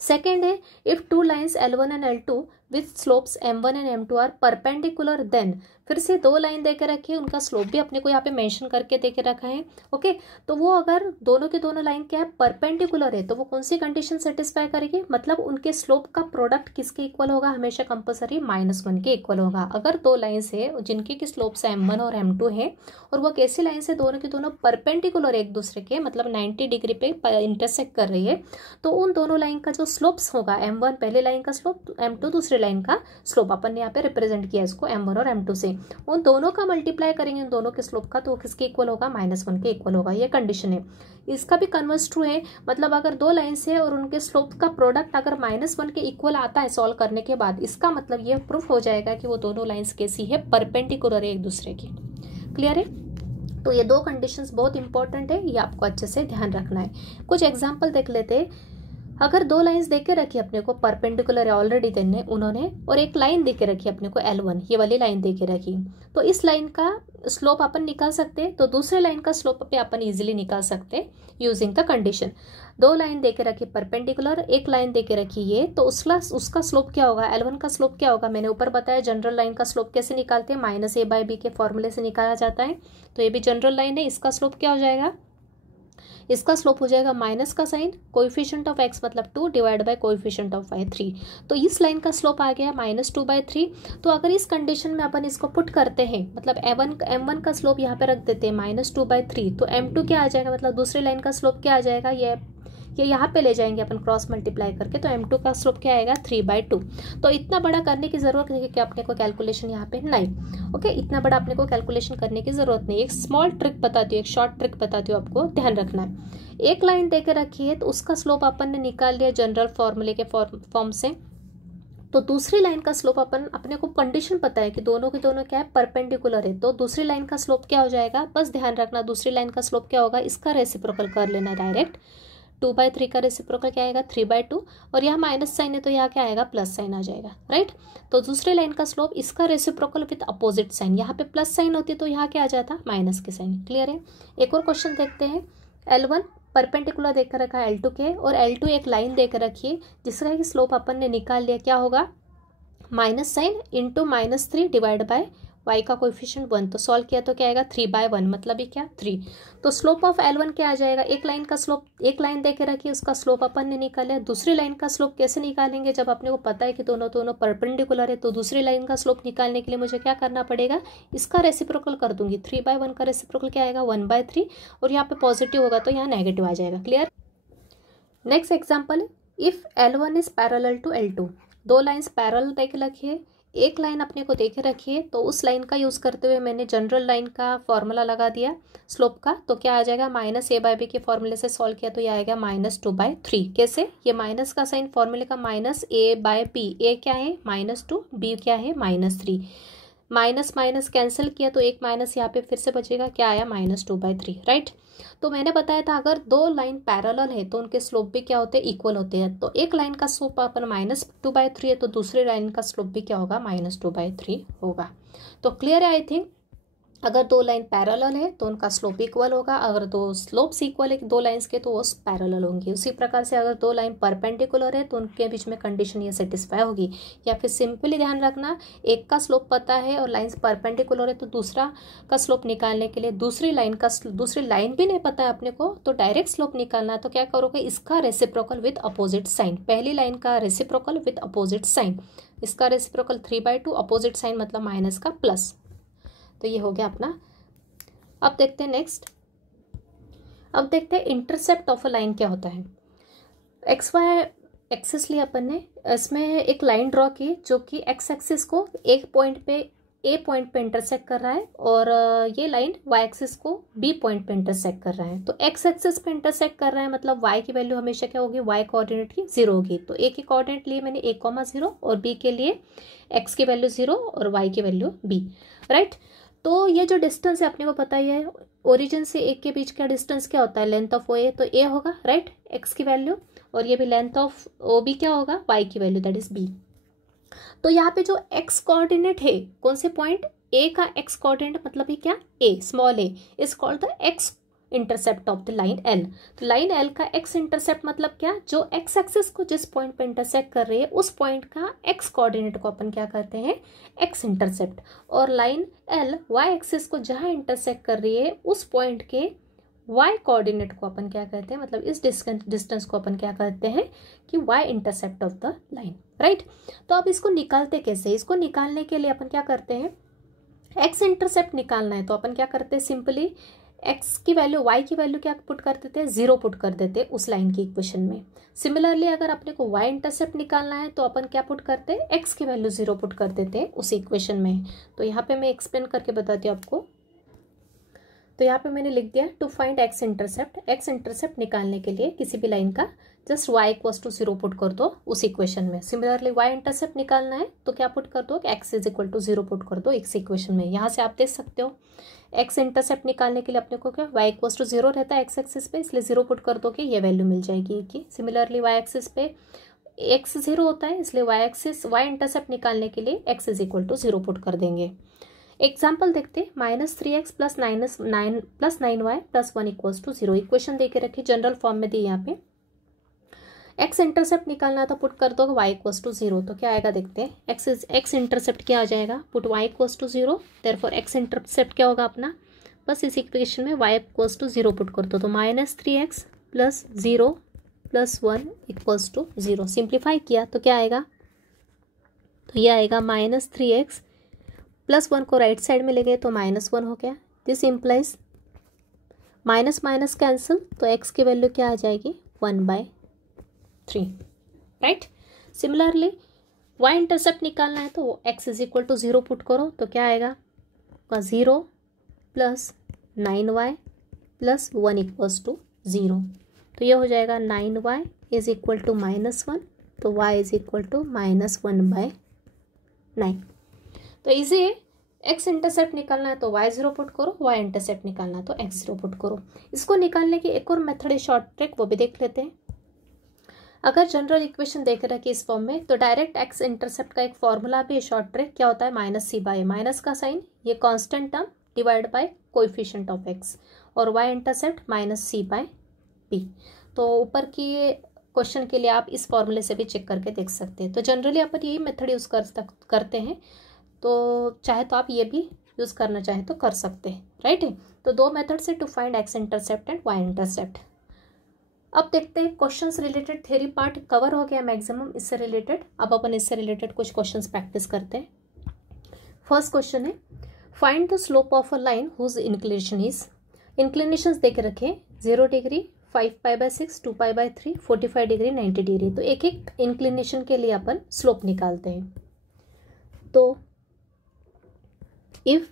सेकेंड है, if 2 lines L1 and L2 with slopes M1 and M2 are perpendicular, then फिर से 2 line देके रखी है, उनका स्लोप भी अपने को यहाँ पे मेंशन करके देके रखा है। ओके, तो वो अगर दोनों के दोनों लाइन क्या है, परपेंडिकुलर है, तो वो कौन सी कंडीशन सेटिस्फाई करेगी, मतलब उनके स्लोप का प्रोडक्ट किसके इक्वल होगा, हमेशा कंपलसरी -1 के इक्वल होगा। अगर 2 लाइन्स है जिनकी की स्लोप्स M1 और M2 है, और वो कैसी लाइन से, दोनों के दोनों परपेंडिकुलर एक दूसरे के, मतलब 90 डिग्री पे इंटरसेक्ट कर रही है, तो उन दोनों लाइन का जो स्लोप्स होगा, M1 पहले लाइन का स्लोप, M2 दूसरे लाइन का स्लोप, अपन ने यहाँ पे रिप्रेजेंट किया इसको M1 और M2 से, उन दोनों का मल्टीप्लाई करेंगे उन दोनों के स्लोप का, तो किसके इक्वल होगा, -1 के इक्वल होगा। ये कंडीशन है। इसका भी कन्वर्स ट्रू है, मतलब अगर 2 लाइन से और उनके स्लोप का प्रोडक्ट अगर -1 के इक्वल आता है सॉल्व करने के बाद, इसका मतलब ये प्रूफ हो जाएगा कि वो दोनों लाइंस कैसी है, परपेंडिकुलर है एक दूसरे की। क्लियर है। तो ये 2 कंडीशंस बहुत इंपॉर्टेंट है, ये आपको अच्छे से ध्यान रखना है। कुछ एग्जाम्पल देख लेते हैं। अगर 2 लाइंस दे के रखी अपने को, परपेंडिकुलर है ऑलरेडी देने उन्होंने, और एक लाइन दे के रखी अपने को L1, ये वाली लाइन दे के रखी, तो इस लाइन का स्लोप अपन निकाल सकते हैं, तो दूसरे लाइन का स्लोप पे अपन इजीली निकाल सकते हैं यूजिंग द कंडीशन। 2 लाइन दे के रखी परपेंडिकुलर, एक लाइन दे के रखी ये, तो उसका स्लोप क्या होगा, L1 का स्लोप क्या होगा, मैंने ऊपर बताया जनरल लाइन का स्लोप कैसे निकालते हैं, -a/b के फॉर्मूले से निकाला जाता है। तो ये भी जनरल लाइन है, इसका स्लोप क्या हो जाएगा, इसका स्लोप हो जाएगा माइनस का साइन, कोएफिशिएंट ऑफ x मतलब 2 divide by coefficient of y 3। तो इस लाइन का स्लोप आ गया -2/3। तो अगर इस कंडीशन में अपन इसको पुट करते हैं, मतलब m1 का स्लोप यहाँ पे रख देते हैं -2/3, तो m2 क्या आ जाएगा, मतलब दूसरी लाइन का स्लोप क्या आ जाएगा, ये यहाँ पे ले जाएंगे अपन क्रॉस मल्टीप्लाई करके, तो m2 का स्लोप क्या आएगा, 3/2। तो इतना बड़ा करने की जरूरत नहीं है कि अपने को कैलकुलेशन यहाँ पे नहीं। ओके, इतना बड़ा अपने को कैलकुलेशन करने की जरूरत नहीं। एक स्मॉल ट्रिक बताती हूँ, एक शॉर्ट ट्रिक बताती हूँ, आपको ध्यान रखना है। एक लाइन दे के रखी है, तो उसका स्लोप अपन ने निकाल लिया जनरल फॉर्मूले के फॉर्म से, तो दूसरी लाइन का स्लोप अपने को कंडीशन पता है कि दोनों के दोनों क्या है, परपेंडिकुलर है, तो दूसरी लाइन का स्लोप क्या हो जाएगा, बस ध्यान रखना दूसरी लाइन का स्लोप क्या होगा, इसका रेसिप्रोकल कर लेना डायरेक्ट। 2/3 का रेसिप्रोकल क्या आएगा, 3/2, और यहाँ माइनस साइन है तो यहाँ क्या आएगा, प्लस साइन आ जाएगा, राइट। तो दूसरी लाइन का स्लोप इसका रेसिप्रोकल विद अपोजिट साइन, यहाँ पे प्लस साइन होती तो यहाँ क्या आ जाता, माइनस के साइन। क्लियर है। एक और क्वेश्चन देखते हैं। L1 परपेंडिकुलर देकर रखा है L2 के, और L2 एक लाइन देकर रखी है जिसका कि स्लोप अपन ने निकाल लिया, क्या होगा, minus sine into -3 divide by y का कोएफिशिएंट 1। तो सॉल्व किया तो क्या आएगा, 3/1, मतलब ये क्या, 3। तो स्लोप ऑफ L1 क्या आ जाएगा, एक लाइन का स्लोप, एक लाइन देके रखी उसका स्लोप अपन ने निकाला। दूसरी लाइन का स्लोप कैसे निकालेंगे, जब अपने को पता है कि दोनों परपेंडिकुलर है, तो दूसरी लाइन का स्लोप निकालने के लिए मुझे क्या करना पड़ेगा, इसका रेसिप्रोकल कर दूंगी। 3/1 का रेसिप्रोकल क्या आएगा, 1/3, और यहाँ पे पॉजिटिव होगा तो यहाँ नेगेटिव आ जाएगा। Clear. Next example, if L1 is parallel to L2, 2 lines parallel देके रखी है, एक लाइन अपने को देखे रखी है, तो उस लाइन का यूज़ करते हुए मैंने जनरल लाइन का फॉर्मूला लगा दिया स्लोप का, तो क्या आ जाएगा, -a/b के फॉर्मूले से सॉल्व किया तो ये आएगा -2/3। कैसे, ये माइनस का साइन फॉर्मूले का, -a/b, a क्या है -2, b क्या है -3, माइनस माइनस कैंसिल किया तो एक माइनस यहाँ पे फिर से बचेगा, क्या आया, -2/3, राइट। तो मैंने बताया था अगर दो लाइन पैरेलल है तो उनके स्लोप भी क्या होते हैं, इक्वल होते हैं। तो एक लाइन का स्लोप अपन -2/3 है तो दूसरी लाइन का स्लोप भी क्या होगा, -2/3 होगा। तो क्लियर है आई थिंक। अगर दो लाइन पैरेलल है तो उनका स्लोप इक्वल होगा, अगर दो स्लोप्स इक्वल है दो लाइंस के तो वो पैरेलल होंगी। उसी प्रकार से अगर दो लाइन परपेंडिकुलर है तो उनके बीच में कंडीशन ये सेटिस्फाई होगी। या फिर सिंपली ध्यान रखना, एक का स्लोप पता है और लाइंस परपेंडिकुलर है तो दूसरा का स्लोप निकालने के लिए दूसरी लाइन भी नहीं पता है अपने को, तो डायरेक्ट स्लोप निकालना है तो क्या करोगे, इसका रेसिप्रोकल विद अपोजिट साइन, पहली लाइन का रेसिप्रोकल विद अपोजिट साइन, इसका रेसिप्रोकल 3/2, अपोजिट साइन मतलब माइनस का प्लस। तो ये हो गया अपना। अब देखते हैं नेक्स्ट, अब देखते हैं इंटरसेप्ट ऑफ अ लाइन क्या होता है। एक्स वाई एक्सिस लिए अपन ने, इसमें एक लाइन ड्रॉ की जो कि एक्स एक्सिस को एक पॉइंट पे ए पॉइंट पे इंटरसेक्ट कर रहा है और ये लाइन वाई एक्सिस को बी पॉइंट पे इंटरसेक्ट कर रहा है। तो एक्स एक्सिस पे इंटरसेक्ट कर रहा है मतलब वाई की वैल्यू हमेशा क्या होगी, वाई कोऑर्डिनेट की 0 होगी। तो ए की कोऑर्डिनेट लिए मैंने a,0 और बी के लिए एक्स की वैल्यू 0 और वाई की वैल्यू b, राइट। तो ये जो डिस्टेंस है अपने को पता ही है, ओरिजिन से एक के बीच का डिस्टेंस क्या होता है, लेंथ ऑफ ओ ए, तो ए होगा, राइट, एक्स की वैल्यू, और ये भी लेंथ ऑफ ओ बी क्या होगा, वाई की वैल्यू, दैट इज बी। तो यहाँ पे जो एक्स कोऑर्डिनेट है, कौन से पॉइंट, ए का एक्स कोऑर्डिनेट मतलब ये क्या, a, small a is called the x intercept of the line l. तो लाइन एल का एक्स इंटरसेप्ट मतलब क्या, जो एक्स एक्सिस को जिस पॉइंट पे इंटरसेक्ट कर रही है उस पॉइंट का एक्स कोऑर्डिनेट को अपन क्या करते हैं, एक्स इंटरसेप्ट। और लाइन एल वाई एक्सिस को जहां इंटरसेक्ट कर रही है उस पॉइंट के वाई कोऑर्डिनेट को अपन क्या कहते हैं, मतलब इस डिस्टेंस को अपन क्या कहते हैं कि y intercept of the line, right. तो अब इसको निकालते कैसे, इसको निकालने के लिए अपन क्या करते हैं, एक्स इंटरसेप्ट निकालना है तो अपन क्या करते हैं, सिंपली एक्स की वैल्यू वाई की वैल्यू क्या पुट कर देते हैं, 0 पुट कर देते हैं उस लाइन की इक्वेशन में। सिमिलरली अगर अपने को वाई इंटरसेप्ट निकालना है तो अपन क्या पुट करते हैं, एक्स की वैल्यू 0 पुट कर देते हैं उस इक्वेशन में। तो यहाँ पे मैं एक्सप्लेन करके बताती हूँ आपको। तो यहाँ पे मैंने लिख दिया टू फाइंड एक्स इंटरसेप्ट निकालने के लिए किसी भी लाइन का just y equals to 0 put कर दो उस इक्वेशन में। सिमिलरली y इंटरसेप्ट निकालना है तो क्या पुट कर दो, x is equal to 0 put कर दो इस इक्वेशन में। यहाँ से आप देख सकते हो x इंटरसेप्ट निकालने के लिए अपने को क्या y इक्वल्स टू 0 रहता है एक्स एक्सिस पे, इसलिए 0 पुट कर दो कि ये वैल्यू मिल जाएगी कि। सिमिलरली y एक्सिस पे x 0 होता है इसलिए y इंटरसेप्ट निकालने के लिए x is equal to 0 put कर देंगे। एग्जाम्पल देखते हैं, -3x + 9y + 1 equals to 0 equation दे के रखी, जनरल फॉर्म में दी यहाँ पे। एक्स इंटरसेप्ट निकालना तो पुट कर दो y इक्वल्स टू 0, तो क्या आएगा देखते हैं, एक्स इंटरसेप्ट क्या आ जाएगा, put y equals to 0, therefore x intercept क्या होगा अपना, बस इस इक्वेशन में y इक्वल्स टू 0 पुट कर दो, तो -3x + 0 + 1 इक्वल्स टू 0। सिंप्लीफाई किया तो क्या आएगा, तो ये आएगा -3x + 1 को राइट साइड में ले गए तो -1 हो गया। This implies minus minus cancel, तो x की वैल्यू क्या आ जाएगी, 1/3, राइट। सिमिलरली y इंटरसेप्ट निकालना है तो x is equal to 0 put करो तो क्या आएगा, 0 + 9y + 1 इक्वल्स टू 0, तो ये हो जाएगा 9y इज इक्वल टू -1, तो y इज इक्वल टू -1/9। तो इजी है, एक्स इंटरसेप्ट निकालना है तो y 0 पुट करो, y इंटरसेप्ट निकालना है तो x 0 पुट करो। इसको निकालने की एक और मेथड है शॉर्ट ट्रिक, वो भी देख लेते हैं। अगर जनरल इक्वेशन देख रखे इस फॉर्म में तो डायरेक्ट एक्स इंटरसेप्ट का एक फॉर्मूला भी है शॉर्ट ट्रिक, क्या होता है, -c/a, माइनस का साइन, ये constant term divide by coefficient of x, और y इंटरसेप्ट -c/b। तो ऊपर की क्वेश्चन के लिए आप इस फॉर्मूले से भी चेक करके देख सकते हैं। तो जनरली अपन यही मेथड यूज करते हैं, तो चाहे तो आप ये भी यूज़ करना चाहे तो कर सकते हैं, राइट है। तो दो मेथड से to find x intercept and y intercept. अब देखते हैं questions related, theory part cover हो गया मैक्सिमम इससे रिलेटेड। अब अपन इससे रिलेटेड कुछ क्वेश्चंस प्रैक्टिस करते हैं। फर्स्ट क्वेश्चन है, find the slope of a line whose inclination is, inclinations देके रखे 0 डिग्री, 5π/6, 2π/3, 45 डिग्री, 90 डिग्री। तो एक एक इंक्लिनेशन के लिए अपन स्लोप निकालते हैं। तो इफ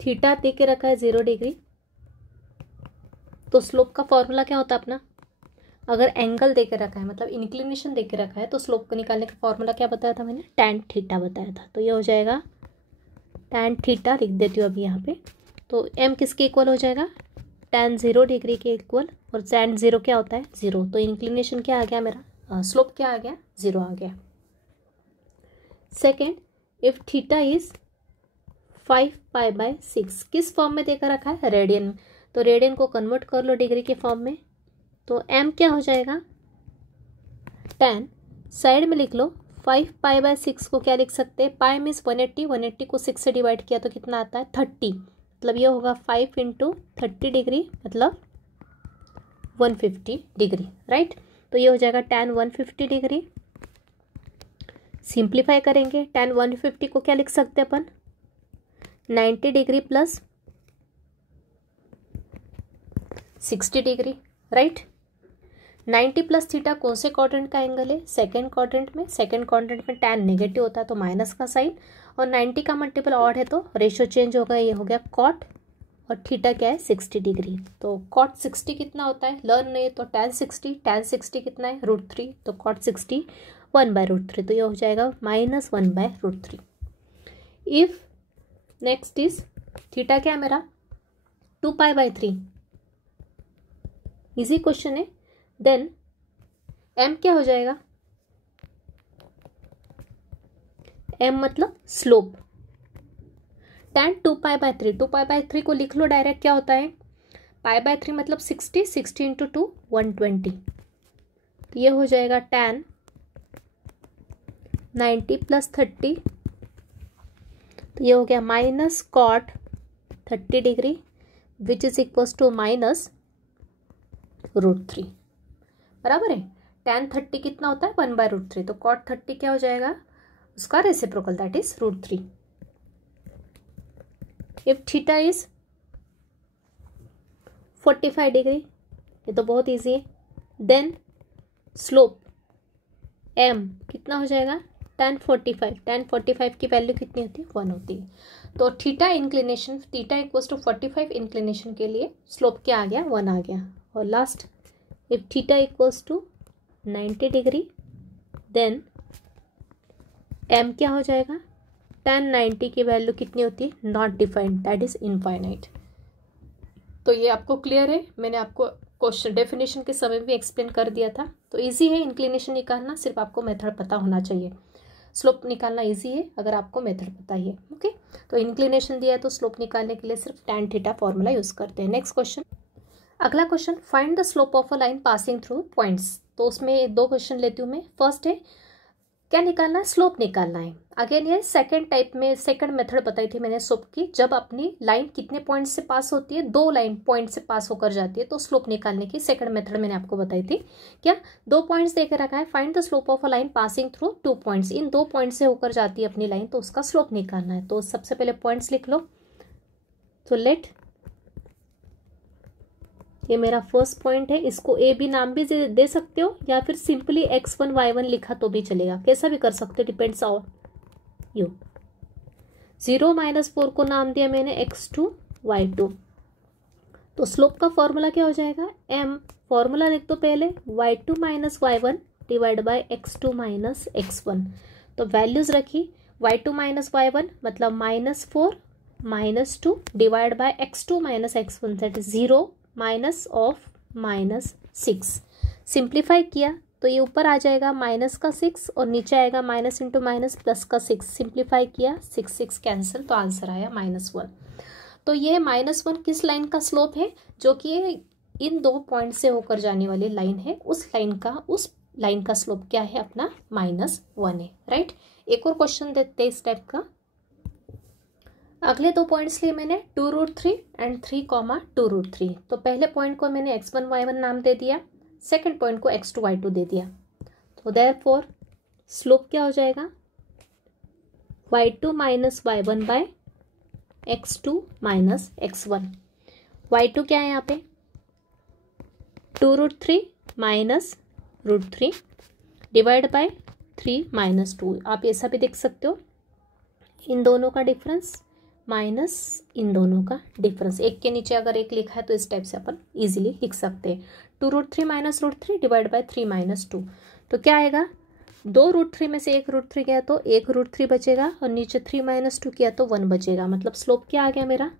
थीटा दे के रखा है 0 डिग्री तो स्लोप का फॉर्मूला क्या होता है अपना, अगर एंगल दे के रखा है मतलब इंक्लिनेशन दे के रखा है तो स्लोप को निकालने का फॉर्मूला क्या बताया था मैंने, tan थीटा बताया था। तो ये हो जाएगा tan थीटा लिख देती हूँ अभी यहाँ पे। तो m किसके इक्वल हो जाएगा, tan 0 डिग्री के इक्वल, और tan 0 क्या होता है, 0। तो इंक्लिनेशन क्या आ गया मेरा, स्लोप क्या आ गया, 0 आ गया। सेकेंड, इफ थीटा इज 5π/6, किस फॉर्म में देकर रखा है, रेडियन। तो रेडियन को कन्वर्ट कर लो डिग्री के फॉर्म में। तो m क्या हो जाएगा, tan, साइड में लिख लो 5π/6 को क्या लिख सकते हैं, पाई मीन्स 180, 180 को 6 से डिवाइड किया तो कितना आता है, 30। मतलब ये होगा 5 × 30 डिग्री, मतलब 150 डिग्री, राइट। तो ये हो जाएगा tan 150 डिग्री। सिंप्लीफाई करेंगे, tan 150 को क्या लिख सकते हैं अपन, 90 degree plus 60 degree, right. 90 plus theta कौन से क्वाड्रेंट का एंगल है, सेकेंड क्वाड्रेंट में। सेकेंड क्वाड्रेंट में tan नेगेटिव होता है तो माइनस का साइन, और 90 का मल्टीपल ऑड है तो रेशियो चेंज होगा, ये हो गया कॉट, और थीटा क्या है, 60 डिग्री। तो कॉट 60 कितना होता है, लर्न नहीं तो tan 60 कितना है, √3, तो कॉट 60 1/√3, तो ये हो जाएगा -1/√3। इफ नेक्स्ट इज थीटा क्या है मेरा, 2π/3, इजी क्वेश्चन है। देन m क्या हो जाएगा, m मतलब स्लोप, tan 2π/3, 2π/3 को लिख लो डायरेक्ट, क्या होता है, π/3 मतलब 60, 60 × 2 120, तो ये हो जाएगा tan 90 + 30, तो ये हो गया minus cot 30 degree which is equals to -√3, बराबर है। tan 30 कितना होता है, 1/√3, तो कॉट 30 क्या हो जाएगा, उसका reciprocal, that is √3। If theta is 45 degree, ये तो बहुत इजी है। देन स्लोप m कितना हो जाएगा, tan 45 की वैल्यू कितनी होती है, 1 होती है। तो theta inclination, theta equals to 45 inclination के लिए स्लोप क्या आ गया, 1 आ गया। और last, if theta equals to 90 degree, then m क्या हो जाएगा, tan 90 की वैल्यू कितनी होती है, not defined, that is infinite. तो ये आपको क्लियर है, मैंने आपको क्वेश्चन डेफिनेशन के समय भी एक्सप्लेन कर दिया था। तो इजी है इंक्लिनेशन निकालना, सिर्फ आपको मेथड पता होना चाहिए। स्लोप निकालना इजी है अगर आपको मेथड पता ही है, ओके। तो इंक्लिनेशन दिया है तो स्लोप निकालने के लिए सिर्फ tan थीटा फॉर्मूला यूज करते हैं। नेक्स्ट क्वेश्चन, अगला question, find the slope of a line passing through points. तो उसमें 2 क्वेश्चन लेती हूँ मैं। फर्स्ट है क्या निकालना है, स्लोप निकालना है। अगेन ये सेकंड टाइप में, सेकंड मेथड बताई थी मैंने स्लोप की, जब अपनी लाइन कितने पॉइंट से पास होती है, 2 लाइन पॉइंट से पास होकर जाती है, तो स्लोप निकालने की सेकंड मेथड मैंने आपको बताई थी। क्या 2 पॉइंट्स देकर रखा है, find the slope of a line passing through 2 points, in 2 point से होकर जाती है अपनी लाइन, तो उसका स्लोप निकालना है। तो सबसे पहले पॉइंट्स लिख लो। तो लेट, ये मेरा फर्स्ट पॉइंट है, इसको ए बी नाम भी दे सकते हो, या फिर सिंपली x1 y1 लिखा तो भी चलेगा, कैसा भी कर सकते हो, डिपेंड्स ऑन यू। 0 - 4 को नाम दिया मैंने x2 y2। तो स्लोप का फॉर्मूला क्या हो जाएगा, m, फॉर्मूला लिख दो पहले, y2 - y1 divide by x2 - x1। तो वैल्यूज रखी, y2 - y1 मतलब -4 -2 divide by x2 - x1 that is 0 minus of -6। Simplify किया तो ये ऊपर आ जाएगा माइनस का 6 और नीचे आएगा माइनस इंटू माइनस प्लस का 6। सिंप्लीफाई किया, 6 कैंसिल, तो आंसर आया -1। तो ये -1 किस लाइन का स्लोप है, जो कि इन 2 पॉइंट से होकर जाने वाली लाइन है, उस लाइन का स्लोप क्या है अपना, -1 है, राइट। एक और क्वेश्चन देते हैं इस टाइप का। अगले 2 पॉइंट्स लिए मैंने 2√3 एंड 3,2√3। तो पहले पॉइंट को मैंने x1 y1 नाम दे दिया, सेकंड पॉइंट को x2 y2 दे दिया। तो देयरफॉर स्लोप क्या हो जाएगा, y2 - y1 bye x2 - x1। y2 क्या है यहाँ पे, 2√3 माइनस √3 डिवाइड बाय 3 - 2। आप ऐसा भी देख सकते हो, इन दोनों का डिफरेंस माइनस इन दोनों का डिफरेंस। एक के नीचे अगर एक लिखा है तो इस टाइप से अपन इजीली लिख सकते हैं। 2√3 - √3 डिवाइड बाय 3 - 2। तो क्या आएगा, 2√3 में से 1√3 गया तो 1√3 बचेगा और नीचे 3 - 2 किया तो 1 बचेगा। मतलब स्लोप क्या आ गया मेरा,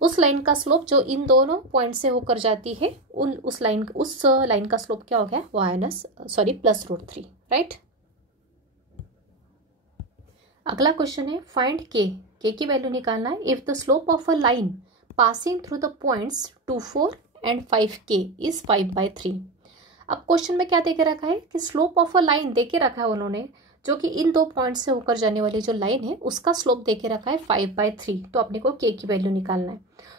उस लाइन का स्लोप जो इन दोनों पॉइंट से होकर जाती है उस लाइन का स्लोप क्या हो गया, +√3, राइट। अगला क्वेश्चन है फाइंड के की वैल्यू निकालना है। If the slope of a line passing through the points 2, 4 and 5K is 5/3। अब क्वेश्चन में क्या देके रखा है कि स्लोप ऑफ अ लाइन देके रखा है उन्होंने, जो कि इन दो पॉइंट से होकर जाने वाली जो लाइन है उसका स्लोप देके रखा है 5/3। तो अपने को के की वैल्यू निकालना है।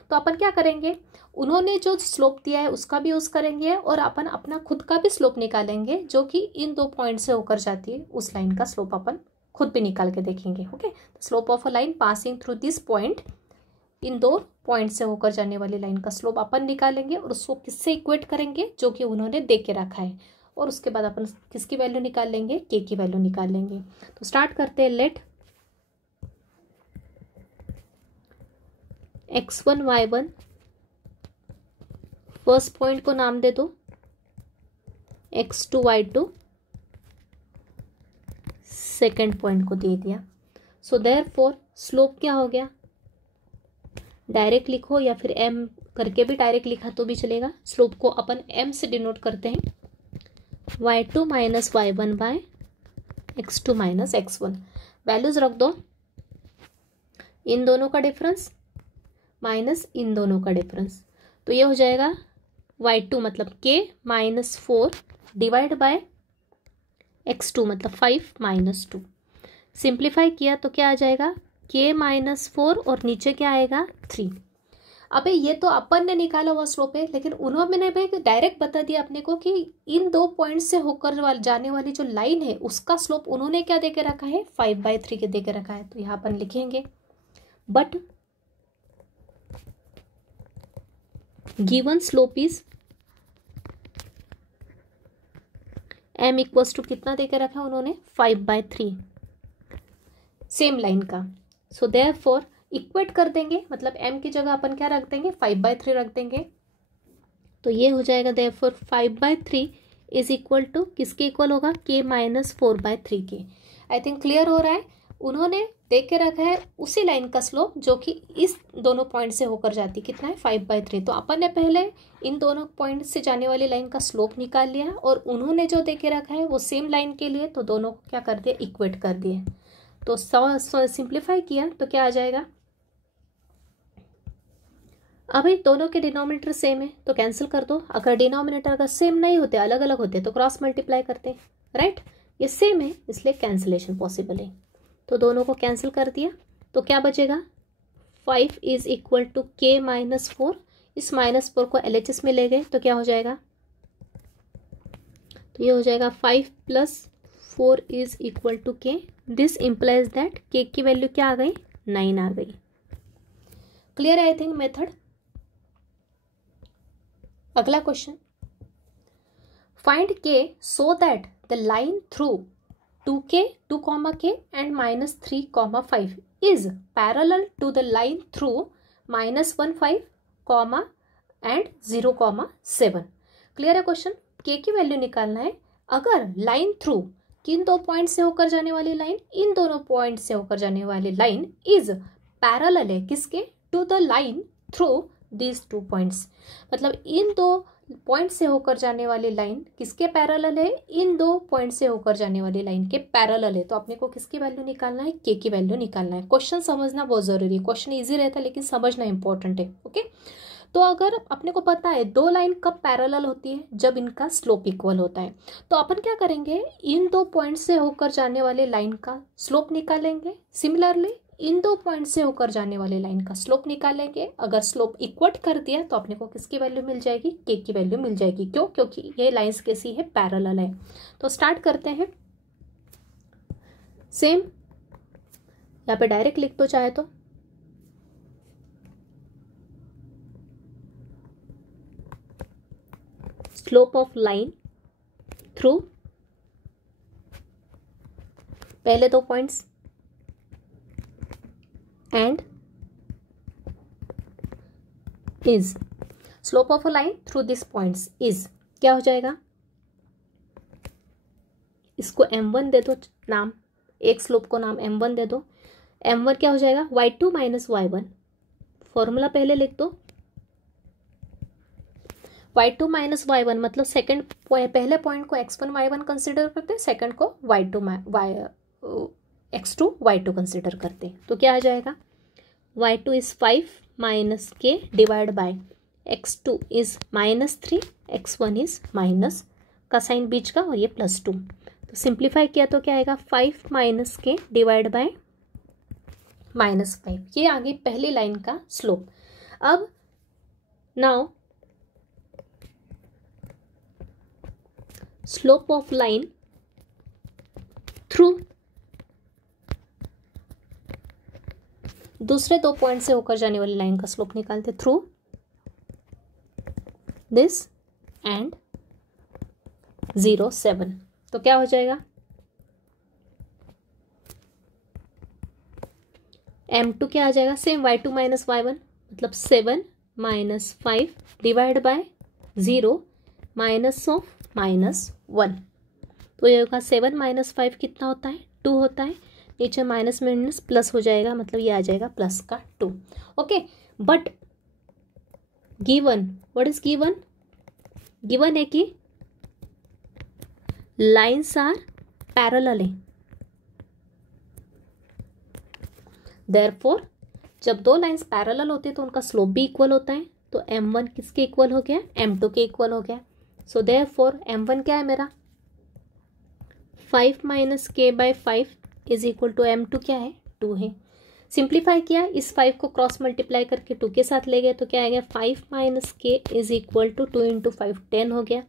तो अपन क्या करेंगे, उन्होंने जो स्लोप दिया है उसका भी यूज करेंगे और अपन अपना खुद का भी स्लोप निकालेंगे, जो कि इन दो पॉइंट से होकर जाती है उस लाइन का स्लोप अपन खुद भी निकाल के देखेंगे। Okay, slope of a line passing through this point, इन दो पॉइंट से होकर जाने वाली लाइन का स्लोप अपन निकालेंगे और उसको किससे इक्वेट करेंगे, जो कि उन्होंने दे के रखा है। और उसके बाद अपन किसकी वैल्यू निकाल लेंगे, के की वैल्यू निकाल लेंगे। तो स्टार्ट करते हैं। Late x1 y1, first point को नाम दे दो x2 y2, सेकेंड पॉइंट को दे दिया। सो देयरफॉर स्लोप क्या हो गया, डायरेक्ट लिखो या फिर m करके भी डायरेक्ट लिखा तो भी चलेगा। स्लोप को अपन m से डिनोट करते हैं, y2 - y1 bye x2 - x1। Values रख दो, इन दोनों का डिफरेंस माइनस इन दोनों का डिफरेंस, तो ये हो जाएगा y2 मतलब k -4 डिवाइड बाय x2 मतलब 5 - 2। सिंप्लीफाई किया तो क्या आ जाएगा, k -4 और नीचे क्या आएगा 3। अबे ये तो अपन ने निकाला हुआ स्लोप है, लेकिन उन्होंने भाई डायरेक्ट बता दिया अपने को कि इन दो पॉइंट से होकर जाने वाली जो लाइन है उसका स्लोप उन्होंने क्या देके रखा है, 5/3 के देके रखा है। तो यहाँ अपन लिखेंगे but given slope is m equals to कितना देके रखा है उन्होंने, 5/3 सेम लाइन का। सो देयरफॉर इक्वेट कर देंगे, मतलब m की जगह अपन क्या रख देंगे, 5/3 रख देंगे। तो ये हो जाएगा देयरफॉर 5/3 इज इक्वल टू किसके इक्वल होगा, k -4/3 के। आई थिंक क्लियर हो रहा है। उन्होंने देख के रखा है उसी लाइन का स्लोप जो कि इस दोनों पॉइंट से होकर जाती, कितना है 5/3। तो अपन ने पहले इन दोनों पॉइंट से जाने वाली लाइन का स्लोप निकाल लिया और उन्होंने जो दे के रखा है वो सेम लाइन के लिए, तो दोनों को क्या कर दिया, इक्वेट कर दिए। तो सिंप्लीफाई किया तो क्या आ जाएगा, अभी दोनों के डिनोमिनेटर सेम है तो कैंसिल कर दो। अगर डिनोमिनेटर अगर सेम नहीं होते, अलग अलग होते, तो क्रॉस मल्टीप्लाई करते हैं, राइट। ये सेम है इसलिए कैंसिलेशन पॉसिबल है। तो दोनों को कैंसिल कर दिया तो क्या बचेगा, 5 इज इक्वल टू k -4। इस -4 को LHS में ले गए तो क्या हो जाएगा, तो ये हो जाएगा 5 + 4 is equal to k। This implies that k की वैल्यू क्या आ गई, 9 आ गई। Clear I think method. अगला question, find k so that the line through 2k, 2, and -3, 5 is parallel to the line through -1, 5, and 0, 7। Clear है question. k की value निकालना है। अगर लाइन थ्रू किन दो पॉइंट से होकर जाने वाली लाइन, इन दोनों पॉइंट से होकर जाने वाली लाइन इज पैरेलल है किसके, to the line through these 2 points, मतलब इन दो पॉइंट से होकर जाने वाली लाइन किसके पैरेलल है, इन दो पॉइंट से होकर जाने वाली लाइन के पैरेलल है। तो अपने को किसकी वैल्यू निकालना है, के की वैल्यू निकालना है। क्वेश्चन समझना बहुत जरूरी है, क्वेश्चन इजी रहता है लेकिन समझना इंपॉर्टेंट है। ओके, तो अगर अपने को पता है दो लाइन कब पैरेलल होती है, जब इनका स्लोप इक्वल होता है, तो अपन क्या करेंगे, इन दो पॉइंट से होकर जाने वाले लाइन का स्लोप निकालेंगे। सिमिलरली इन दो पॉइंट से होकर जाने वाले लाइन का स्लोप निकालेंगे। अगर स्लोप इक्वट कर दिया तो अपने को किसकी वैल्यू मिल जाएगी, के की वैल्यू मिल जाएगी। क्यों, क्योंकि ये लाइंस कैसी है, पैरेलल है। तो स्टार्ट करते हैं। सेम यहाँ पे डायरेक्ट लिख दो चाहे तो, स्लोप ऑफ लाइन थ्रू पहले दो points and is, slope of a line through this points is क्या हो जाएगा, इसको m1 दे दो नाम, एक स्लोप को नाम m1 दे दो। m1 क्या हो जाएगा, y2 माइनस y1। फॉर्मूला पहले लिख दो, y2 माइनस y1 मतलब सेकंड पहले पॉइंट को x1 y1 कंसिडर करते हैं, सेकंड को x2 y2 कंसिडर करते हैं। तो क्या आ जाएगा, y2 इज 5 माइनस के divide by x2 is -3, x1 is minus का साइन बीच का और ये +2। तो सिंप्लीफाई किया तो क्या आएगा, 5 माइनस के डिवाइड बाय -5। ये आगे पहली लाइन का स्लोप। अब now slope of line through दूसरे 2 पॉइंट से होकर जाने वाली लाइन का स्लोप निकालते, थ्रू दिस एंड 0, 7। तो क्या हो जाएगा, m2 क्या आ जाएगा, सेम y2 माइनस y1 मतलब 7 minus 5 divide by 0 minus of -1। तो ये होगा 7 माइनस 5 कितना होता है, 2 होता है। नीचे माइनस माइनस प्लस हो जाएगा, मतलब ये आ जाएगा प्लस का 2। Okay, but given, what is given, given है कि लाइन्स आर पैरेलल है। देयरफॉर जब 2 लाइन्स पैरेलल होते हैं तो उनका स्लोप भी इक्वल होता है। तो m1 किसके इक्वल हो गया, m2 के इक्वल हो गया। सो देयरफॉर m1 क्या है मेरा, 5 माइनस के bye 5 is equal to m2 क्या है, 2 है। सिंप्लीफाई किया, इस 5 को क्रॉस मल्टीप्लाई करके 2 के साथ ले गए तो क्या आ गया, 5 माइनस के इज इक्वल टू 2 इंटू 5 10 हो गया।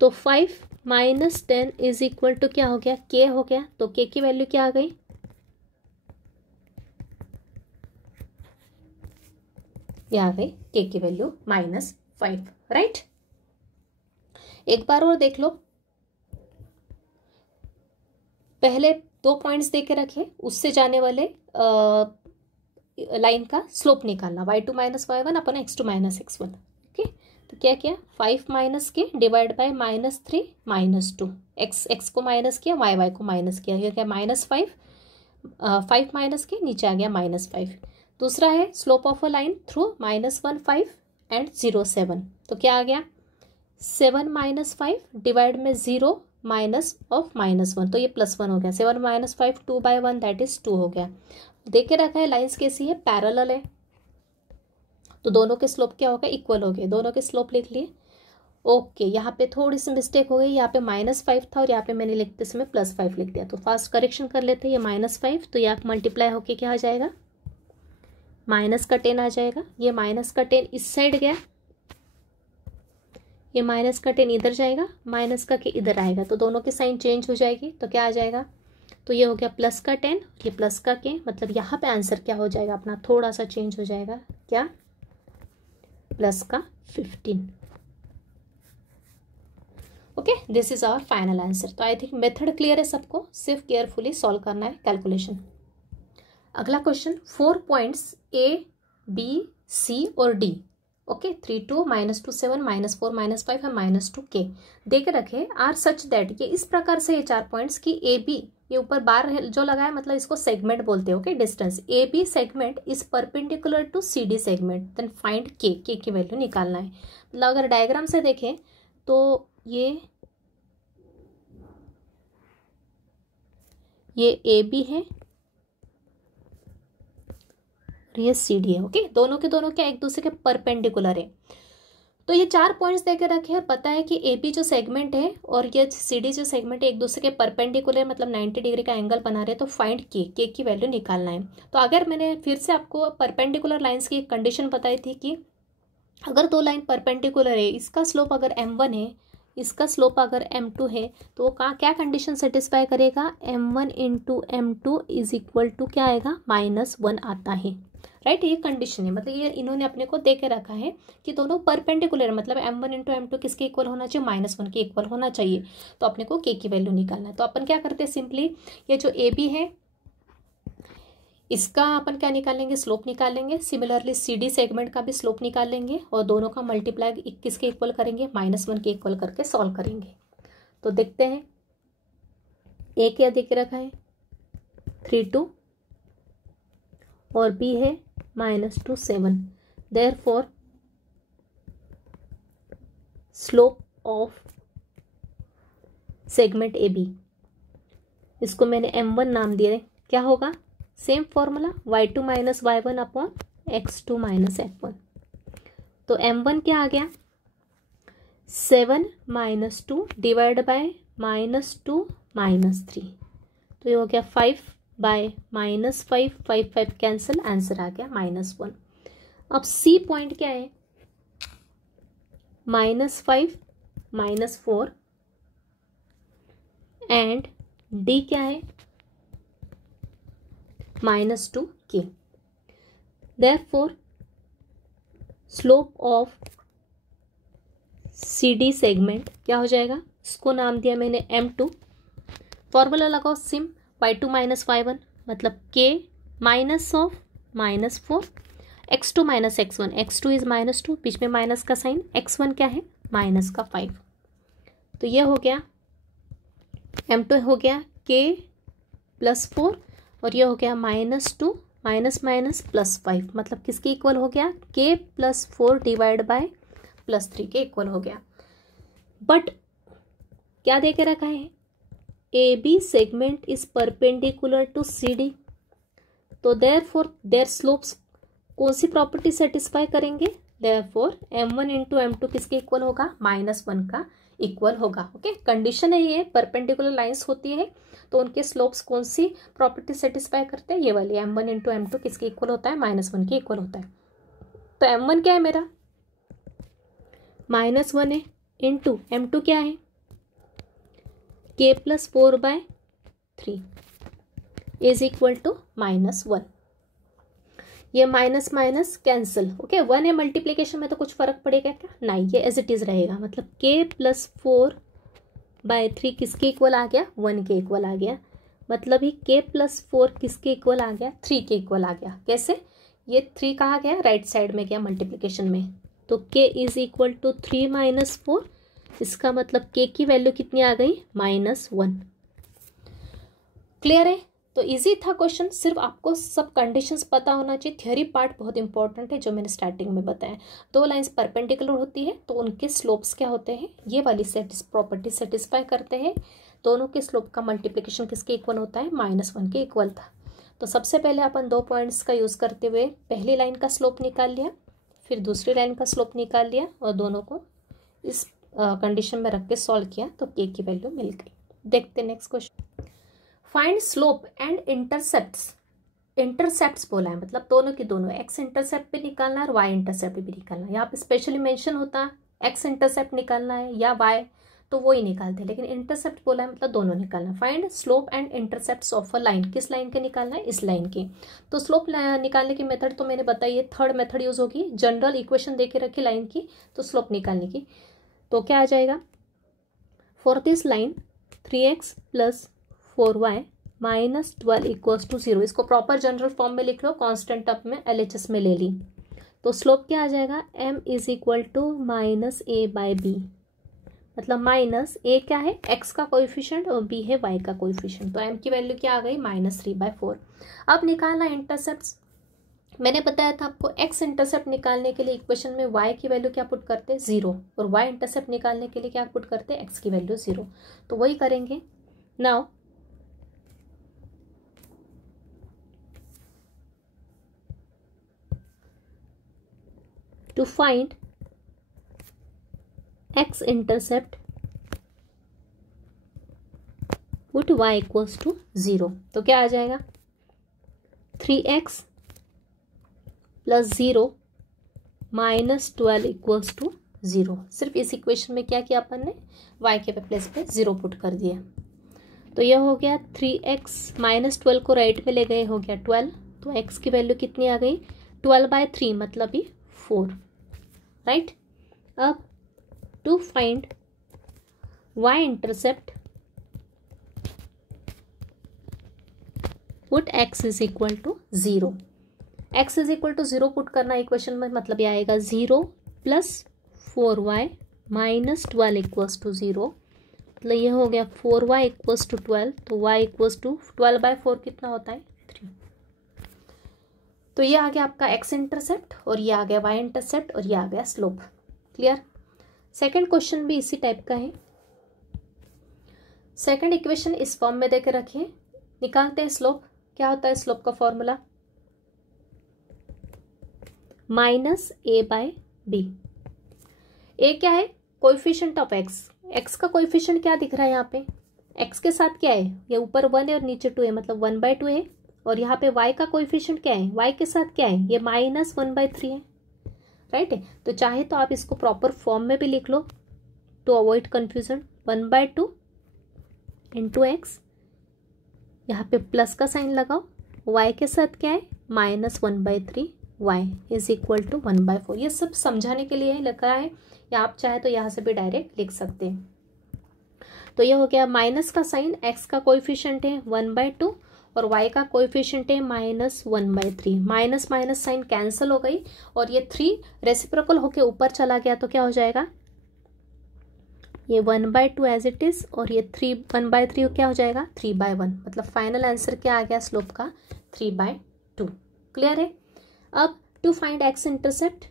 तो 5 माइनस 10 इज इक्वल टू क्या हो गया, के हो गया। तो के की वैल्यू क्या आ गई, ये आ गई के की वैल्यू -5, राइट। एक बार और देख लो, पहले 2 पॉइंट्स दे के रखे, उससे जाने वाले लाइन का स्लोप निकालना, y2 माइनस y1 अपन x2 माइनस x1। ओके, तो क्या किया, 5 माइनस के डिवाइड बाय -3 -2, x को माइनस किया, y को माइनस किया, ये क्या -5, 5 माइनस के नीचे आ गया -5। दूसरा है slope of a line through -1 5 and 0 7। तो क्या आ गया, 7 माइनस 5 डिवाइड में 0 माइनस ऑफ -1, तो ये +1 हो गया। 7 माइनस 5 2 बाय 1 दैट इज 2 हो गया। देख के रखा है लाइन्स कैसी है, पैरेलल है, तो दोनों के स्लोप क्या हो गए, इक्वल हो गए। दोनों के स्लोप लिख लिए। ओके, यहाँ पे थोड़ी सी मिस्टेक हो गई, यहाँ पे -5 था और यहाँ पे मैंने लिखते समय +5 लिख दिया। तो फास्ट करेक्शन कर लेते हैं, ये -5 तो यहाँ मल्टीप्लाई होके क्या आ जाएगा, माइनस का 10 आ जाएगा। ये माइनस का 10 इस साइड गया, ये माइनस का 10 इधर जाएगा, माइनस का के इधर आएगा, तो दोनों की साइन चेंज हो जाएगी। तो क्या आ जाएगा, तो ये हो गया प्लस का 10, ये प्लस का के, मतलब यहाँ पे आंसर क्या हो जाएगा अपना, थोड़ा सा चेंज हो जाएगा, क्या, प्लस का 15। Okay, this is our final answer. तो आई थिंक मेथड क्लियर है सबको, सिर्फ केयरफुली सॉल्व करना है कैलकुलेशन। अगला question, 4 points A, B, C और D, ओके, 3 2 -2 7 -4 -5 है -2 K दे के रखे आर सच दैट, ये इस प्रकार से ये 4 पॉइंट्स की ए बी, ये ऊपर बार जो लगा है मतलब इसको सेगमेंट बोलते हैं। Okay, distance A B segment is perpendicular to C D segment, then find के की वैल्यू निकालना है। मतलब अगर डायग्राम से देखें तो ये ए बी है, ये सी डी है। ओके, दोनों के दोनों क्या एक दूसरे के परपेंडिकुलर है। तो ये 4 पॉइंट्स देकर रखे हैं और पता है कि ए बी जो सेगमेंट है और ये सी डी जो सेगमेंट है एक दूसरे के परपेंडिकुलर, मतलब 90 डिग्री का एंगल बना रहे हैं। तो फाइंड के की वैल्यू निकालना है। तो अगर मैंने फिर से आपको परपेंडिकुलर लाइंस की एक कंडीशन बताई थी कि अगर 2 लाइन परपेंडिकुलर है, इसका स्लोप अगर m1 है, इसका स्लोप अगर m2 है, तो वो क्या कंडीशन सेटिस्फाई करेगा, m1 into m2 is equal to क्या आएगा, -1 आता है, राइट। ये कंडीशन है, मतलब ये इन्होंने अपने को दे के रखा है कि दोनों परपेंडिकुलर, मतलब m1 इंटू m2 किसके इक्वल होना चाहिए, -1 के इक्वल होना चाहिए। तो अपने को के की वैल्यू निकालना है। तो अपन क्या करते हैं, सिंपली ये जो ए बी है इसका अपन क्या निकालेंगे, स्लोप निकालेंगे। सिमिलरली सी डी सेगमेंट का भी स्लोप निकालेंगे और दोनों का मल्टीप्लाई किसके इक्वल करेंगे, -1 के इक्वल करके सॉल्व करेंगे। तो देखते हैं ए क्या दे के रखा है 3 2 और बी है -2 7। Therefore slope of segment A B, इसको मैंने m1 नाम दिया है, क्या होगा same formula y2 - y1 upon x2 - f1। तो m1 क्या आ गया 7 - 2 डिवाइड बाय -2 -3, तो ये हो गया 5 बाय -5, 5 5 कैंसिल, आंसर आ गया -1। अब सी पॉइंट क्या है -5 -4 एंड डी क्या है -2 के। Therefore slope of C D segment क्या हो जाएगा, इसको नाम दिया मैंने m2। फॉर्मूला लगाओ सिम y2 - y1 मतलब k minus of -4 x2 - x1, x2 is -2, बीच में माइनस का साइन, x1 क्या है -5। तो ये हो गया m2 हो गया k +4 और ये हो गया -2 -5 मतलब किसके इक्वल हो गया k +4 डिवाइड बाय +3 के इक्वल हो गया। बट क्या दे के रखा है A B segment is perpendicular to C D, तो देयरफॉर देयर स्लोप्स कौन सी प्रॉपर्टी सेटिस्फाई करेंगे, देयरफॉर m1 × m2 किसके इक्वल होगा -1 का इक्वल होगा। ओके कंडीशन है ये, परपेंडिकुलर लाइंस होती है तो उनके स्लोप्स कौन सी प्रॉपर्टी सेटिस्फाई करते हैं, ये वाली m1 × m2 किसके इक्वल होता है -1 के इक्वल होता है। तो m1 क्या है मेरा -1 है इंटू m2 क्या है k +4/3 इज इक्वल टू -1। ये माइनस माइनस कैंसिल, ओके 1 है मल्टीप्लीकेशन में तो कुछ फर्क पड़ेगा क्या, नहीं, ये एज इट इज रहेगा। मतलब k +4/3 किसके इक्वल आ गया 1 के इक्वल आ गया, मतलब ही k +4 किसके इक्वल आ गया 3 के इक्वल आ गया। कैसे, ये 3 कहाँ गया राइट साइड में गया मल्टीप्लीकेशन में, तो k इज इक्वल टू 3 - 4, इसका मतलब k की वैल्यू कितनी आ गई -1। क्लियर है, तो इजी था क्वेश्चन, सिर्फ आपको सब कंडीशंस पता होना चाहिए। थ्योरी पार्ट बहुत इंपॉर्टेंट है जो मैंने स्टार्टिंग में बताया। दो लाइंस परपेंडिकुलर होती है तो उनके स्लोप्स क्या होते हैं, ये वाली प्रॉपर्टी सेटिस्फाई करते हैं। दोनों के स्लोप का मल्टीप्लिकेशन किसके इक्वल होता है -1 के इक्वल था। तो सबसे पहले अपन 2 पॉइंट्स का यूज़ करते हुए पहली लाइन का स्लोप निकाल लिया, फिर दूसरी लाइन का स्लोप निकाल लिया और दोनों को इस कंडीशन में रख के सॉल्व किया तो k की वैल्यू मिल गई। देखते next question. Find slope and intercepts, intercepts बोला है मतलब दोनों की दोनों, एक्स इंटरसेप्ट भी निकालना है और वाई इंटरसेप्ट भी निकालना है। यहाँ पे स्पेशली मेंशन होता है एक्स इंटरसेप्ट निकालना है या वाई, तो वो ही निकालते हैं, लेकिन इंटरसेप्ट बोला है मतलब दोनों निकालना। Find slope and intercepts of a line, किस लाइन के निकालना है, इस लाइन की। तो स्लोप निकालने की मेथड तो मैंने बताई है, थर्ड मेथड यूज होगी, जनरल इक्वेशन दे के रखी लाइन की तो स्लोप निकालने की। तो क्या आ जाएगा, for this line 3x + 4y -12 = 0, इसको प्रॉपर जनरल फॉर्म में लिख लो, कांस्टेंट टर्म में LHS में ले ली। तो स्लोप क्या आ जाएगा m is equal to -a/b, मतलब -a क्या है x का कोएफिशिएंट और b है y का कोएफिशिएंट, तो m की वैल्यू क्या आ गई -3/4। अब निकालना इंटरसेप्ट्स, मैंने बताया था आपको x इंटरसेप्ट निकालने के लिए इक्वेशन में y की वैल्यू क्या पुट करते हैं 0 और y इंटरसेप्ट निकालने के लिए क्या पुट करते हैं x की वैल्यू 0, तो वही करेंगे। Now to find x intercept put y equals to 0, तो क्या आ जाएगा 3x + 0 -12 = 0। सिर्फ इस इक्वेशन में क्या किया अपन ने y के प्लेस पे 0 पुट कर दिया, तो यह हो गया 3x -12 को राइट में ले गए हो गया 12, तो x की वैल्यू कितनी आ गई 12/3 मतलब ही 4, राइट। अब to find y intercept put x is equal to 0, x is equal to 0 put करना इक्वेशन में, मतलब ये आएगा 0 + 4y -12 = 0 मतलब ये हो गया 4y इक्वल्स टू 12, तो y इक्वल्स टू 12/4 कितना होता है 3। तो ये आ गया आपका x इंटरसेप्ट और ये आ गया y इंटरसेप्ट और ये आ गया स्लोप। क्लियर। सेकंड क्वेश्चन भी इसी टाइप का है। सेकंड इक्वेशन इस फॉर्म में देके रखिए, निकालते हैं स्लोप। क्या होता है स्लोप का फॉर्मूला? -a/b। ए क्या है? Coefficient of x। x का कोएफिशिएंट क्या दिख रहा है यहाँ पे? x के साथ क्या है? ये ऊपर 1 है और नीचे 2 है, मतलब 1/2 है। और यहाँ पे y का कोएफिशिएंट क्या है? y के साथ क्या है? ये -1/3 है, राइट है। तो चाहे तो आप इसको प्रॉपर फॉर्म में भी लिख लो to avoid confusion. 1/2 into x, यहाँ पे प्लस का साइन लगाओ। y के साथ क्या है? -1/3 y इज इक्वल टू 1/4। ये सब समझाने के लिए लिखा है, या आप चाहे तो यहाँ से भी डायरेक्ट लिख सकते हैं। तो ये हो गया माइनस का साइन, x का कोएफिशिएंट है 1/2 और y का कोएफिशिएंट है -1/3। माइनस माइनस साइन कैंसिल हो गई और ये 3 रेसिप्रोकल होके ऊपर चला गया, तो क्या हो जाएगा? ये 1/2 एज इट इज और ये 1/3 क्या हो जाएगा? 3/1। मतलब फाइनल आंसर क्या आ गया स्लोप का? 3/2। क्लियर है। अब to find x intercept,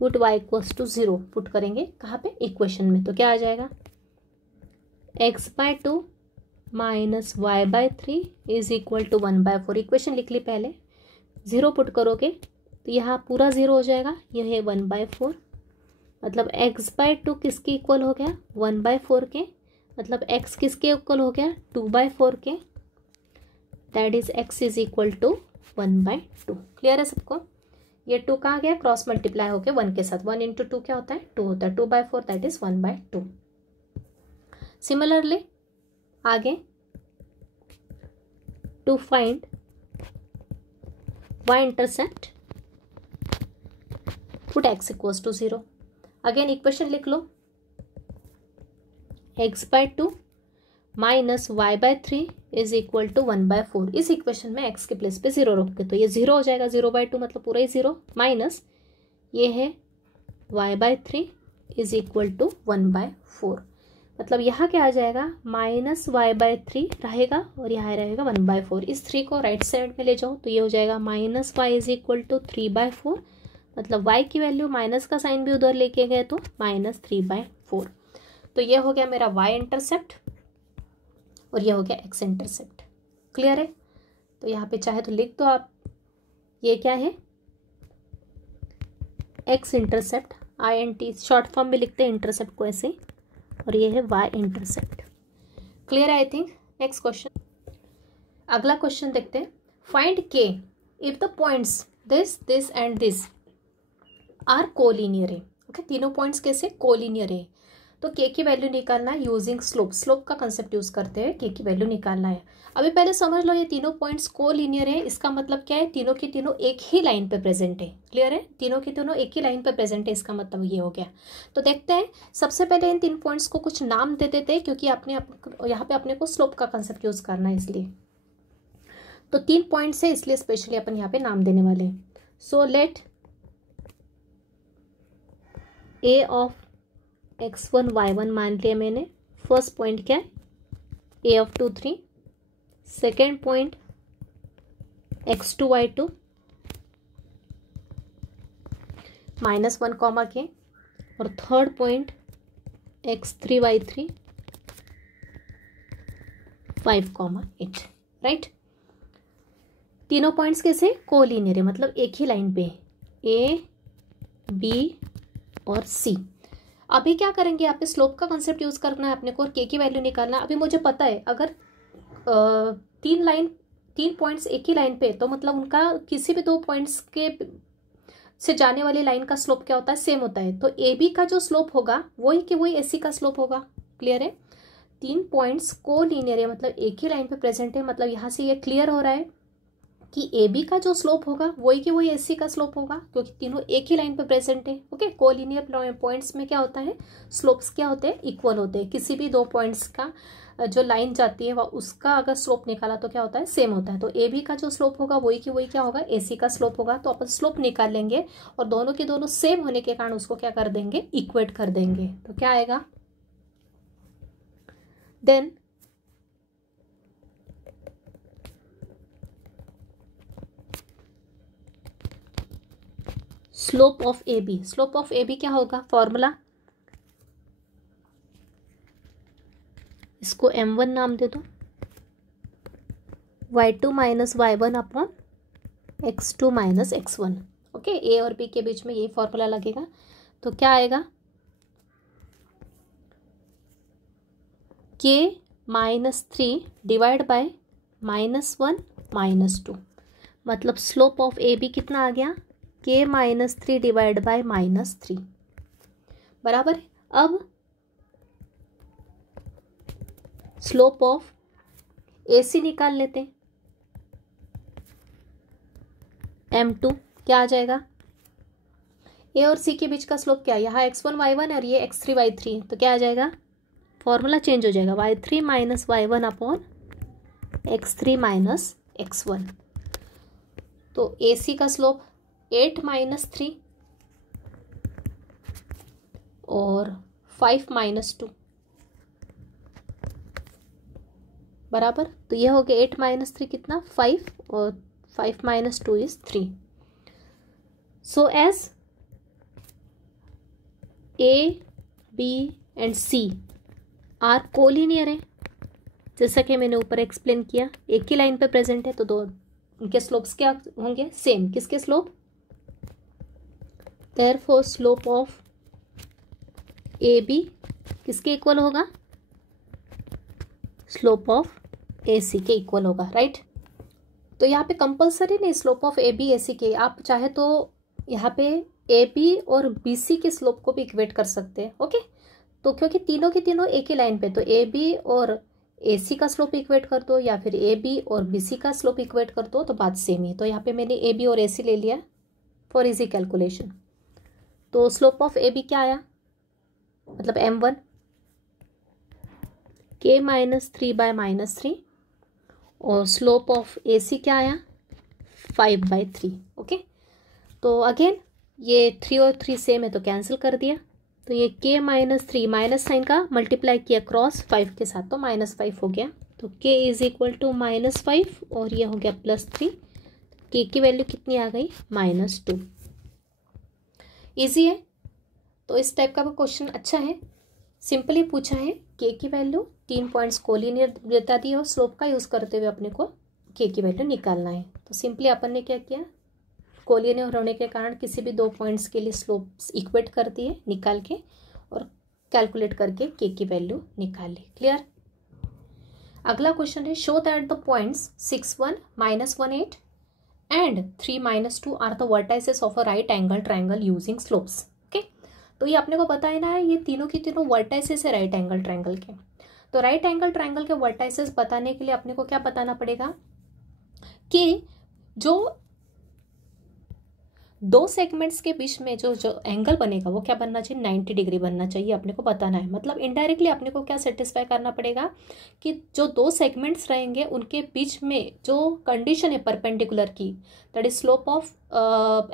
put y equals to 0 put करेंगे कहाँ पे? इक्वेशन में। तो क्या आ जाएगा? x/2 minus y/3 is equal to 1/4। Equation लिख ली पहले, 0 पुट करोगे तो यहाँ पूरा 0 हो जाएगा। यह है 1/4, मतलब x/2 किसके इक्वल हो गया? 1/4 के। मतलब x किसके इक्वल हो गया? 2/4 के। That is x is equal to 1/2। Clear है सबको? ये 2 कहाँ गया? क्रॉस मल्टीप्लाई होके 1 के साथ। 1 इंटू 2 क्या होता है? 2 होता है। 2/4 दैट इज 1/2। सिमिलरली आगे to find y intercept, put x equals to 0। Again equation लिख लो, x/2 minus y/3 is equal to 1/4। इस इक्वेशन में x के प्लेस पे 0 रख के तो ये 0 हो जाएगा। 0/2 मतलब पूरा ही 0, माइनस ये है y/3 इज इक्वल टू 1/4। मतलब यहाँ क्या आ जाएगा? -y/3 रहेगा और यहाँ रहेगा 1/4। इस 3 को राइट साइड में ले जाओ तो ये हो जाएगा -y इज इक्वल टू 3/4। मतलब y की वैल्यू माइनस का साइन भी उधर लेके गए तो -3/4। तो ये हो गया मेरा y इंटरसेप्ट और ये हो गया x इंटरसेप्ट। क्लियर है। तो यहाँ पे चाहे तो लिख दो आप, ये क्या है? x intercept, INT short form में लिखते हैं इंटरसेप्ट को ऐसे, और ये है y इंटरसेप्ट। क्लियर है आई थिंक। नेक्स्ट क्वेश्चन, अगला क्वेश्चन देखते हैं। Find k if the points this this and this are collinear है। ओके, तीनों पॉइंट्स कैसे? कोलिनियर है। तो k की वैल्यू निकालना है यूजिंग स्लोप। स्लोप का कंसेप्ट यूज करते हैं k की वैल्यू निकालना है। अभी पहले समझ लो, ये तीनों पॉइंट्स कोलिनियर है। इसका मतलब क्या है? तीनों की तीनों एक ही लाइन पे प्रेजेंट है। क्लियर है। तीनों की तीनों एक ही लाइन पे प्रेजेंट है, इसका मतलब ये हो गया। तो देखते हैं, सबसे पहले इन 3 पॉइंट्स को कुछ नाम दे देते हैं, क्योंकि यहाँ पे अपने को स्लोप का कंसेप्ट यूज करना है इसलिए। तो 3 पॉइंट्स है इसलिए स्पेशली अपन यहाँ पे नाम देने वाले हैं। So let a of x1 y1 मान लिया मैंने। फर्स्ट पॉइंट क्या है? a of 2 3। Second point x2 y2 -1 comma के। और third point x3 y3 5,8। Right. तीनों पॉइंट्स कैसे? कोलिनियर है, मतलब एक ही लाइन पे a b और c। अभी क्या करेंगे? यहाँ पे स्लोप का कंसेप्ट यूज करना है अपने को और k की वैल्यू निकालना। अभी मुझे पता है अगर 3 पॉइंट्स एक ही लाइन पे, तो मतलब उनका किसी भी 2 पॉइंट्स के से जाने वाली लाइन का स्लोप क्या होता है? सेम होता है। तो ए बी का जो स्लोप होगा वही कि वही AC का स्लोप होगा। क्लियर है। 3 पॉइंट्स कोलिनियर है, मतलब एक ही लाइन पे प्रेजेंट है। मतलब यहाँ से ये क्लियर हो रहा है कि ए बी का जो स्लोप होगा वही कि वही ए सी का स्लोप होगा, क्योंकि तीनों एक ही लाइन पे प्रेजेंट है। ओके, कोलिनियर पॉइंट्स में क्या होता है, स्लोप्स क्या होते हैं, इक्वल होते हैं। किसी भी दो पॉइंट्स का जो लाइन जाती है वह उसका अगर स्लोप निकाला तो क्या होता है, सेम होता है। तो ए बी का जो स्लोप होगा वही कि वही क्या होगा, ए सी का स्लोप होगा। तो अपन स्लोप निकाल लेंगे और दोनों के दोनों सेम होने के कारण उसको क्या कर देंगे, इक्वेट कर देंगे। तो क्या आएगा, then slope of A B, slope of A B क्या होगा, फॉर्मूला, इसको m1 नाम दे दो, y2 minus y1 upon x2 minus x1। Okay, A और बी के बीच में ये फॉर्मूला लगेगा। तो क्या आएगा, k माइनस 3 डिवाइड बाय -1 -2, मतलब स्लोप ऑफ ए बी कितना आ गया, k माइनस 3 डिवाइड बाय -3 बराबर। अब स्लोप ऑफ ए सी निकाल लेते हैं, m2 क्या आ जाएगा, ए और सी के बीच का स्लोप क्या है, यहाँ x1 y1 और ये x3 y3, तो क्या आ जाएगा, फॉर्मूला चेंज हो जाएगा, y3 minus y1 upon x3 minus x1। तो ए सी का स्लोप 8 माइनस 3 और 5 माइनस 2 बराबर। तो ये हो गया 8 माइनस 3 कितना, 5, और 5 minus 2 is 3। So as A B and C are collinear है, जैसा कि मैंने ऊपर एक्सप्लेन किया, एक ही लाइन पे प्रेजेंट है, तो दो उनके स्लोप्स क्या होंगे, सेम। किसके slope, therefore slope of A B किसके इक्वल होगा, स्लोप ऑफ ए सी के इक्वल होगा, राइट। तो यहाँ पे कंपलसरी नहीं slope of A B A C के, आप चाहे तो यहाँ पे ए बी और बी सी के स्लोप को भी इक्वेट कर सकते हैं। ओके, तो क्योंकि तीनों के तीनों एक ही लाइन पे, तो ए बी और ए सी का स्लोप इक्वेट कर दो या फिर ए बी और बी सी का स्लोप इक्वेट कर दो, तो बात सेम है। तो यहाँ पे मैंने ए बी और ए सी ले लिया फॉर इजी कैलकुलेशन। तो स्लोप ऑफ ए बी क्या आया, मतलब m1 k माइनस 3 बाय -3, और स्लोप ऑफ ए सी क्या आया, 5/3। ओके, तो अगेन ये 3 और 3 सेम है तो कैंसिल कर दिया। तो ये k माइनस 3 माइनस साइन का मल्टीप्लाई किया क्रॉस 5 के साथ, तो -5 हो गया। तो k इज इक्वल टू -5 और ये हो गया +3। k की वैल्यू कितनी आ गई, -2। ईजी है। तो इस टाइप का क्वेश्चन अच्छा है, सिंपली पूछा है, k की वैल्यू 3 पॉइंट्स कोलिनियर देता दी और स्लोप का यूज़ करते हुए अपने को k की वैल्यू निकालना है। तो सिंपली अपन ने क्या किया, कोलिनियर होने के कारण किसी भी दो पॉइंट्स के लिए स्लोप्स इक्वेट कर दिए निकाल के, और कैलकुलेट करके k की वैल्यू निकाल ली। क्लियर। अगला क्वेश्चन है, show that the points 6, 1, -1, 8 and 3, -2 are the vertices of a right angle triangle using slopes. Okay, तो ये अपने को बताना है, ये तीनों की तीनों वर्टाइसेस है राइट एंगल ट्राइंगल के। तो राइट एंगल ट्राइंगल के वर्टाइसेस बताने के लिए अपने को क्या बताना पड़ेगा कि जो दो सेगमेंट्स के बीच में जो एंगल बनेगा वो क्या बनना चाहिए, 90 डिग्री बनना चाहिए, अपने को बताना है। मतलब इनडायरेक्टली अपने को क्या सेटिस्फाई करना पड़ेगा कि जो दो सेगमेंट्स रहेंगे उनके बीच में जो कंडीशन है परपेंडिकुलर की, that is slope of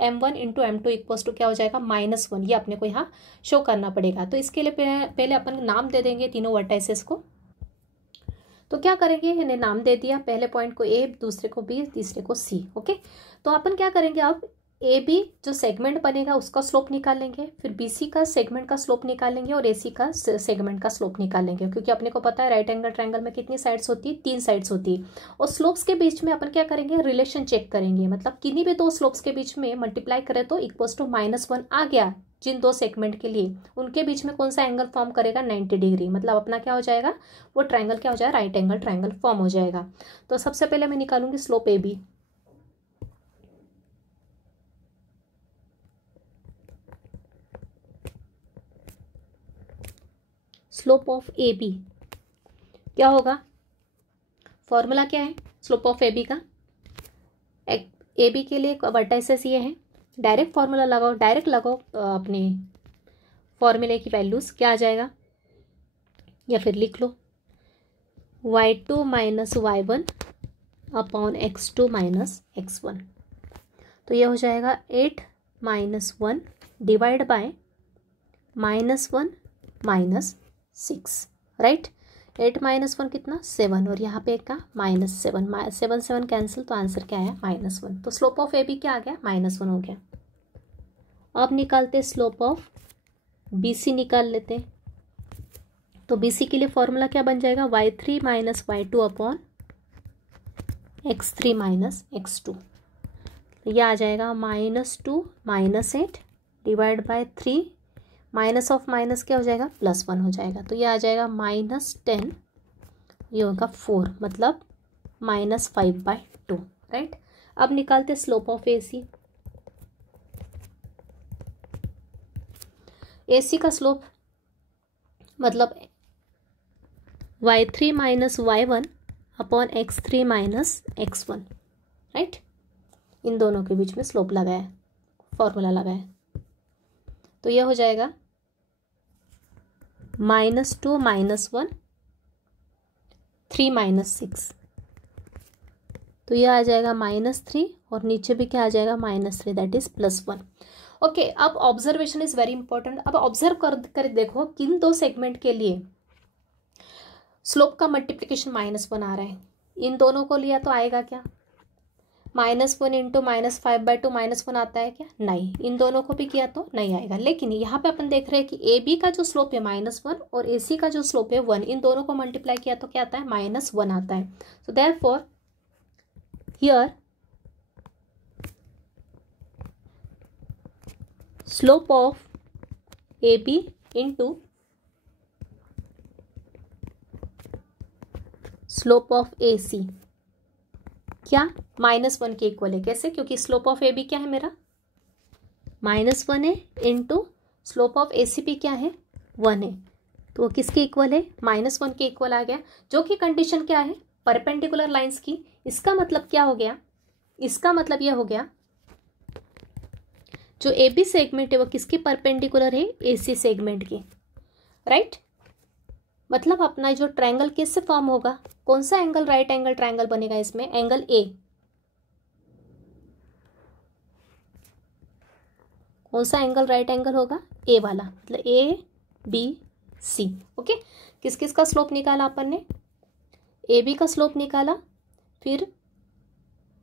m1 into m2 equals to क्या हो जाएगा, -1। ये अपने को यहाँ शो करना पड़ेगा। तो इसके लिए पहले अपन नाम दे देंगे तीनों वर्टाइसेस को। तो क्या करेंगे, इन्हें नाम दे दिया, पहले पॉइंट को ए, दूसरे को बी, तीसरे को सी। ओके, तो अपन क्या करेंगे, अब ए बी जो सेगमेंट बनेगा उसका स्लोप निकालेंगे, फिर बी सी का सेगमेंट का स्लोप निकालेंगे और ए सी का सेगमेंट का स्लोप निकालेंगे, क्योंकि अपने को पता है राइट एंगल ट्रायंगल में कितनी साइड्स होती है, 3 साइड्स होती है। और स्लोप्स के बीच में अपन क्या करेंगे, रिलेशन चेक करेंगे, मतलब किन्हीं भी दो स्लोप्स के बीच में मल्टीप्लाई करें तो इक्वल्स टू -1 आ गया जिन दो सेगमेंट के लिए, उनके बीच में कौन सा एंगल फॉर्म करेगा, 90 डिग्री। मतलब अपना क्या हो जाएगा, वो ट्रायंगल क्या हो जाएगा, राइट एंगल ट्रायंगल फॉर्म हो जाएगा। तो सबसे पहले मैं निकालूंगी slope A B. Slope of A B क्या होगा, फॉर्मूला क्या है स्लोप ऑफ ए बी का, ए बी के लिए वर्टाइसेस ये हैं, डायरेक्ट फार्मूला लगाओ, डायरेक्ट लगाओ अपने फॉर्मूले की वैल्यूज़, क्या आ जाएगा, या फिर लिख लो y2 minus y1 upon x2 minus x1। तो ये हो जाएगा 8 minus 1 divide by -1 minus 6, right. 8 minus 1 कितना 7, और यहाँ पे का -7, 7 7 कैंसिल, तो आंसर क्या आया -1। तो स्लोप ऑफ ए बी क्या आ गया -1 हो गया। अब निकालते स्लोप ऑफ बी सी, निकाल लेते। तो बी सी के लिए फॉर्मूला क्या बन जाएगा, y3 minus y2 upon x3 minus x2। तो यह आ जाएगा -2 minus 8 divide by 3, minus of minus क्या हो जाएगा +1 हो जाएगा। तो यह आ जाएगा -10, ये होगा 4, मतलब -5/2, राइट। अब निकालते स्लोप ऑफ ए सी। ए सी का स्लोप मतलब y3 minus y1 upon x3 minus x1, right. इन दोनों के बीच में स्लोप लगाया, फॉर्मूला लगाया, तो यह हो जाएगा -2 माइनस 1 3 माइनस 6। तो यह आ जाएगा -3, और नीचे भी क्या आ जाएगा -3, दैट इज +1। ओके, अब ऑब्जर्वेशन इज वेरी इंपॉर्टेंट। अब ऑब्जर्व कर देखो किन दो सेगमेंट के लिए स्लोप का मल्टीप्लिकेशन -1 आ रहा है। इन दोनों को लिया तो आएगा क्या, -1 इंटू -5/2 -1 आता है क्या, नहीं। इन दोनों को भी किया तो नहीं आएगा। लेकिन यहाँ पे अपन देख रहे हैं कि ए बी का जो स्लोप है -1 और ए सी का जो स्लोप है 1, इन दोनों को मल्टीप्लाई किया तो क्या आता है -1 आता है। So therefore here slope of A B into slope of A C क्या -1 के इक्वल है। कैसे, क्योंकि स्लोप ऑफ ए बी क्या है मेरा -1 है, into slope of A C B क्या है 1 है, तो वो किसके इक्वल है -1 के इक्वल आ गया, जो कि कंडीशन क्या है परपेंडिकुलर लाइंस की। इसका मतलब क्या हो गया, इसका मतलब यह हो गया जो ए बी सेगमेंट है वो किसकी परपेंडिकुलर है, ए सी सेगमेंट की, राइट। मतलब अपना जो ट्रायंगल किससे फॉर्म होगा, कौन सा एंगल राइट एंगल ट्रायंगल बनेगा इसमें, एंगल ए। कौन सा एंगल राइट एंगल होगा, ए वाला, मतलब ए बी सी। ओके, किस किस का स्लोप निकाला अपन ने, ए बी का स्लोप निकाला, फिर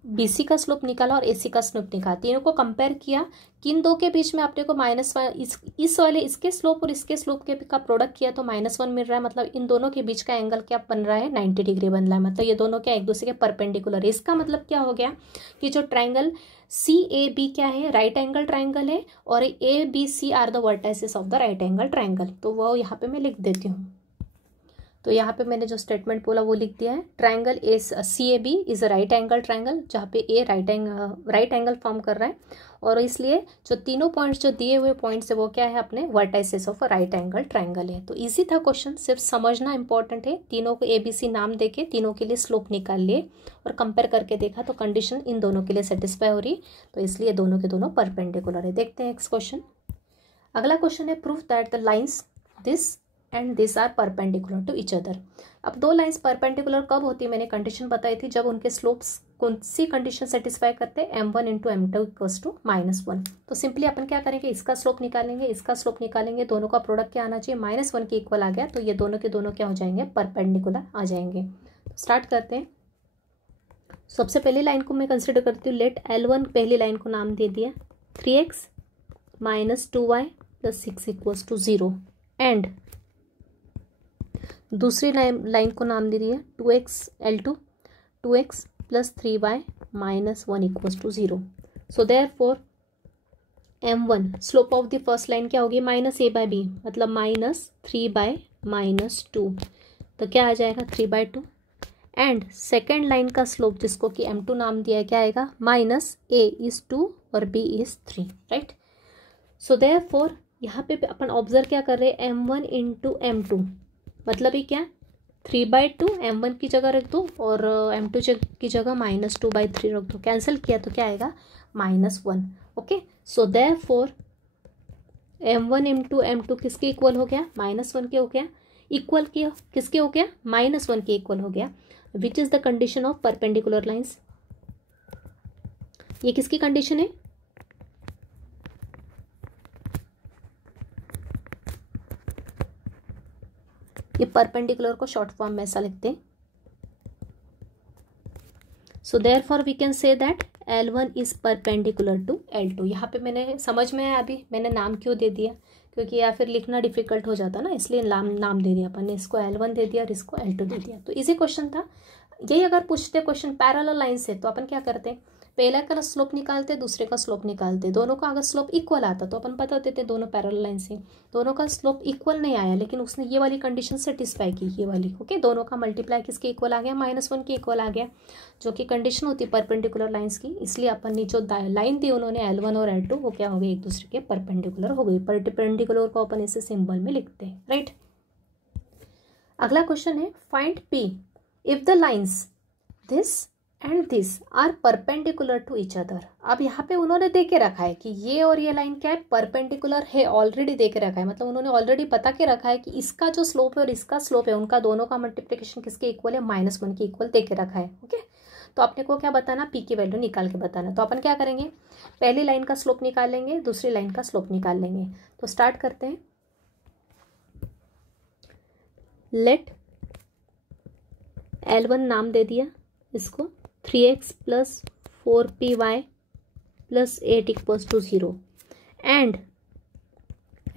बी सी का स्लोप निकाला और ए सी का स्लोप निकाला। तीनों को कंपेयर किया, किन दो के बीच में आपने को इस वाले इसके स्लोप और इसके स्लोप के का प्रोडक्ट किया तो -1 मिल रहा है। मतलब इन दोनों के बीच का एंगल क्या बन रहा है 90 डिग्री बन रहा है। मतलब ये दोनों क्या एक दूसरे के परपेंडिकुलर है। इसका मतलब क्या हो गया कि जो ट्राइंगल सी ए बी क्या है राइट एंगल ट्राइंगल है, और A B C are the vertices of the right angle triangle. तो वो यहाँ पे मैं लिख देती हूँ। तो यहाँ पे मैंने जो स्टेटमेंट बोला वो लिख दिया है, triangle A C A B is a right angle triangle, जहाँ पे ए राइट एंगल फॉर्म कर रहा है, और इसलिए जो तीनों पॉइंट्स जो दिए हुए पॉइंट्स है वो क्या है अपने vertices of a right angle triangle है। तो इजी था क्वेश्चन, सिर्फ समझना इंपॉर्टेंट है। तीनों को ए बी सी नाम देके तीनों के लिए स्लोप निकाल लिए और कंपेयर करके देखा तो कंडीशन इन दोनों के लिए सेटिस्फाई हो रही, तो इसलिए दोनों के दोनों परपेंडिकुलर है। देखते हैं नेक्स्ट क्वेश्चन। अगला क्वेश्चन है proof that the lines this and this are perpendicular to each other. अब दो लाइंस परपेंडिकुलर कब होती है, मैंने कंडीशन बताई थी, जब उनके स्लोप्स कौन सी कंडीशन सेटिस्फाई करते हैं, m1 into m2 equals to -1। तो सिंपली अपन क्या करेंगे, इसका स्लोप निकालेंगे, इसका स्लोप निकालेंगे, दोनों का प्रोडक्ट क्या आना चाहिए -1 के इक्वल आ गया, तो ये दोनों के दोनों क्या हो जाएंगे परपेंडिकुलर आ जाएंगे। तो स्टार्ट करते हैं। सबसे पहली लाइन को मैं कंसिडर करती हूँ, लेट L1, पहली लाइन को नाम दे दिया 3x - 2y + 6 equals to 0, and दूसरी लाइन को नाम दे दिया 2x L2 2x + 3y - 1 equals to 0। So therefore m1 slope of the first line क्या होगी -a/b, मतलब -3/-2, तो क्या आ जाएगा 3/2। एंड सेकेंड लाइन का स्लोप जिसको कि m2 नाम दिया है क्या आएगा -a is 2 और b is 3, right. So therefore यहाँ पे अपन ऑब्जर्व क्या कर रहे हैं m1 इंटू m2, मतलब ये क्या 3/2 M1 की जगह रख दो और M2 की जगह -2/3 रख दो। कैंसिल किया तो क्या आएगा, -1। ओके, सो देयरफॉर M1 इंटू M2 किसके इक्वल हो गया, -1 के हो गया। इक्वल किया किसके हो गया, -1 के इक्वल हो गया। Which is the condition of perpendicular lines, ये किसकी कंडीशन है, ये परपेंडिकुलर को शॉर्ट फॉर्म में ऐसा लिखते हैं। So therefore we can say that L1 is perpendicular to L2। यहाँ पे मैंने समझ में आया, अभी मैंने नाम क्यों दे दिया, क्योंकि या फिर लिखना डिफिकल्ट हो जाता ना, इसलिए नाम दे दिया अपन ने, इसको L1 दे दिया और इसको L2 दे दिया। तो इजी क्वेश्चन था। यही अगर पूछते क्वेश्चन पैरेलल लाइन से तो अपन क्या करते हैं, पहला का स्लोप निकालते, दूसरे का स्लोप निकालते। दोनों का अगर स्लोप इक्वल आता तो अपन बता देते दोनों पैरेलल लाइन से। दोनों का स्लोप इक्वल नहीं आया, लेकिन उसने ये वाली कंडीशन सेटिस्फाई की, ये वाली। ओके, दोनों का मल्टीप्लाई किसके इक्वल आ गया, -1 के इक्वल आ गया, जो कि कंडीशन होती है परपेंडिकुलर लाइंस की। इसलिए अपन ने जो लाइन दी उन्होंने L1 और L2, वो क्या हो गई, एक दूसरे के परपेंडिकुलर हो गई। परपेंडिकुलर को अपन इसे सिंबल में लिखते हैं, राइट। अगला क्वेश्चन है, find P if the lines this and this are perpendicular to each other. अब यहाँ पे उन्होंने दे के रखा है कि ये और ये लाइन क्या है, परपेंडिकुलर है, ऑलरेडी दे के रखा है। मतलब उन्होंने ऑलरेडी बता के रखा है कि इसका जो स्लोप है और इसका स्लोप है, उनका दोनों का मल्टीप्लिकेशन किसके इक्वल है, -1 के इक्वल दे के रखा है। ओके, तो अपने को क्या बताना, P की वैल्यू निकाल के बताना। तो अपन क्या करेंगे, पहली लाइन का स्लोप निकाल लेंगे, दूसरी लाइन का स्लोप निकाल लेंगे। तो स्टार्ट करते हैं। लेट L1 नाम दे दिया इसको 3x + 4py + 8 = 0 एंड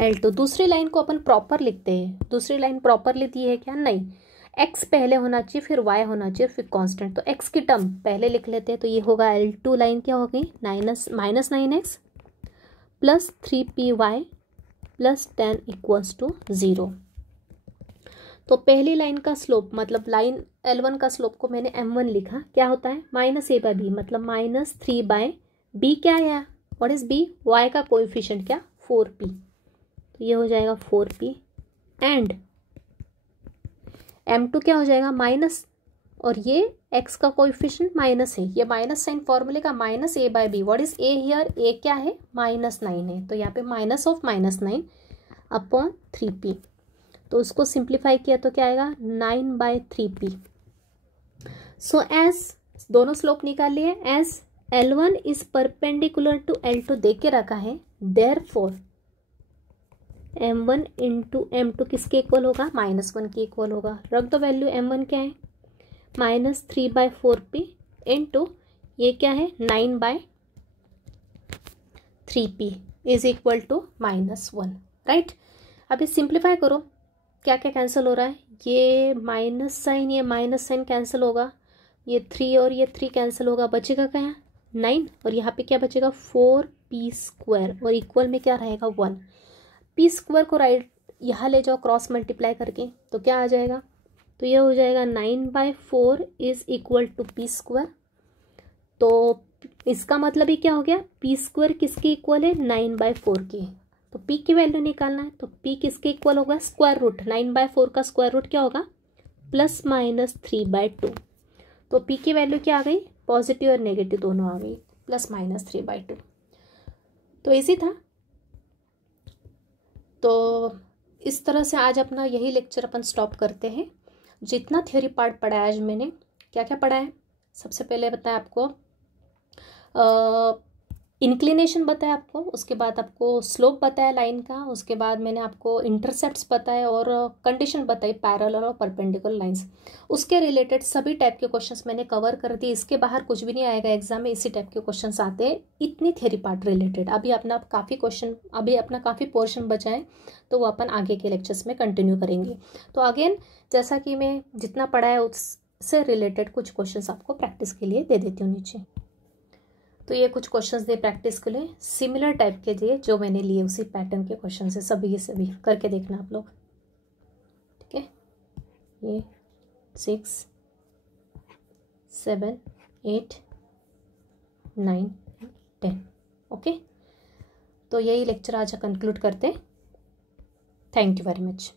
L2। दूसरी लाइन को अपन प्रॉपर लिखते हैं। दूसरी लाइन प्रॉपरली दी है क्या, नहीं, x पहले होना चाहिए, फिर y होना चाहिए, फिर कांस्टेंट। तो x की टर्म पहले लिख लेते हैं। तो ये होगा L2 लाइन क्या हो गई, -9x + 3py + 10 = 0। तो पहली लाइन का स्लोप, मतलब लाइन L1 का स्लोप को मैंने M1 लिखा, क्या होता है, -a/b, मतलब -3/b क्या है, व्हाट इज b, y का कोएफिशिएंट क्या, 4p। तो ये हो जाएगा 4p एंड M2 क्या हो जाएगा, माइनस, और ये x का कोएफिशिएंट माइनस है, ये माइनस साइन फॉर्मूले का, -a/b, what is a here, a क्या है, -9 है। तो यहाँ पे -9 अपॉन 3p। तो उसको सिंप्लीफाई किया तो क्या आएगा, 9/3p। सो एज दोनों स्लोप निकाल लिए, as L1 is perpendicular to L2 दे के रखा है, देयरफॉर M1 इंटू M2 किसके इक्वल होगा, -1 के इक्वल होगा। रख दो वैल्यू, M1 क्या है, -3/4p इंटू ये क्या है, 9/3p is equal to -1, right. अभी सिंप्लीफाई करो, क्या क्या कैंसिल हो रहा है, ये माइनस साइन, ये माइनस साइन कैंसिल होगा, ये 3 और ये 3 कैंसिल होगा, बचेगा क्या, 9, और यहाँ पे क्या बचेगा, 4p², और इक्वल में क्या रहेगा, 1। p² को राइट यहाँ ले जाओ क्रॉस मल्टीप्लाई करके, तो क्या आ जाएगा, तो ये हो जाएगा 9/4 इज इक्वल टू p²। तो इसका मतलब ही क्या हो गया, p² किसके इक्वल है, 9/4 की। तो p की वैल्यू निकालना है, तो p किसके इक्वल होगा, स्क्वायर रूट, 9/4 का स्क्वायर रूट क्या होगा, +-3/2। तो p की वैल्यू क्या आ गई, पॉजिटिव और नेगेटिव दोनों आ गई, +-3/2। तो इजी था। तो इस तरह से आज अपना यही लेक्चर अपन स्टॉप करते हैं। जितना थ्योरी पार्ट पढ़ा है आज मैंने, क्या क्या पढ़ा है, सबसे पहले बताया आपको इंक्लिनेशन बताया आपको, उसके बाद आपको स्लोप बताया लाइन का, उसके बाद मैंने आपको इंटरसेप्ट्स बताए और कंडीशन बताई पैरेलल और परपेंडिकुलर लाइंस। उसके रिलेटेड सभी टाइप के क्वेश्चंस मैंने कवर कर दिए। इसके बाहर कुछ भी नहीं आएगा एग्जाम में, इसी टाइप के क्वेश्चंस आते हैं, इतनी थ्योरी पार्ट रिलेटेड। अभी अपना काफ़ी पोर्शन बचा है, तो वो अपन आगे के लेक्चर्स में कंटिन्यू करेंगे। तो अगेन जैसा कि मैं जितना पढ़ा है उससे रिलेटेड कुछ क्वेश्चंस आपको प्रैक्टिस के लिए दे देती हूँ नीचे। तो ये कुछ क्वेश्चंस दे प्रैक्टिस के लिए, सिमिलर टाइप के दिए जो मैंने लिए, उसी पैटर्न के क्वेश्चन है, सभी करके देखना आप लोग, ठीक है। ये 6, 7, 8, 9, 10, ओके। तो यही लेक्चर आज कंक्लूड करते हैं। Thank you very much.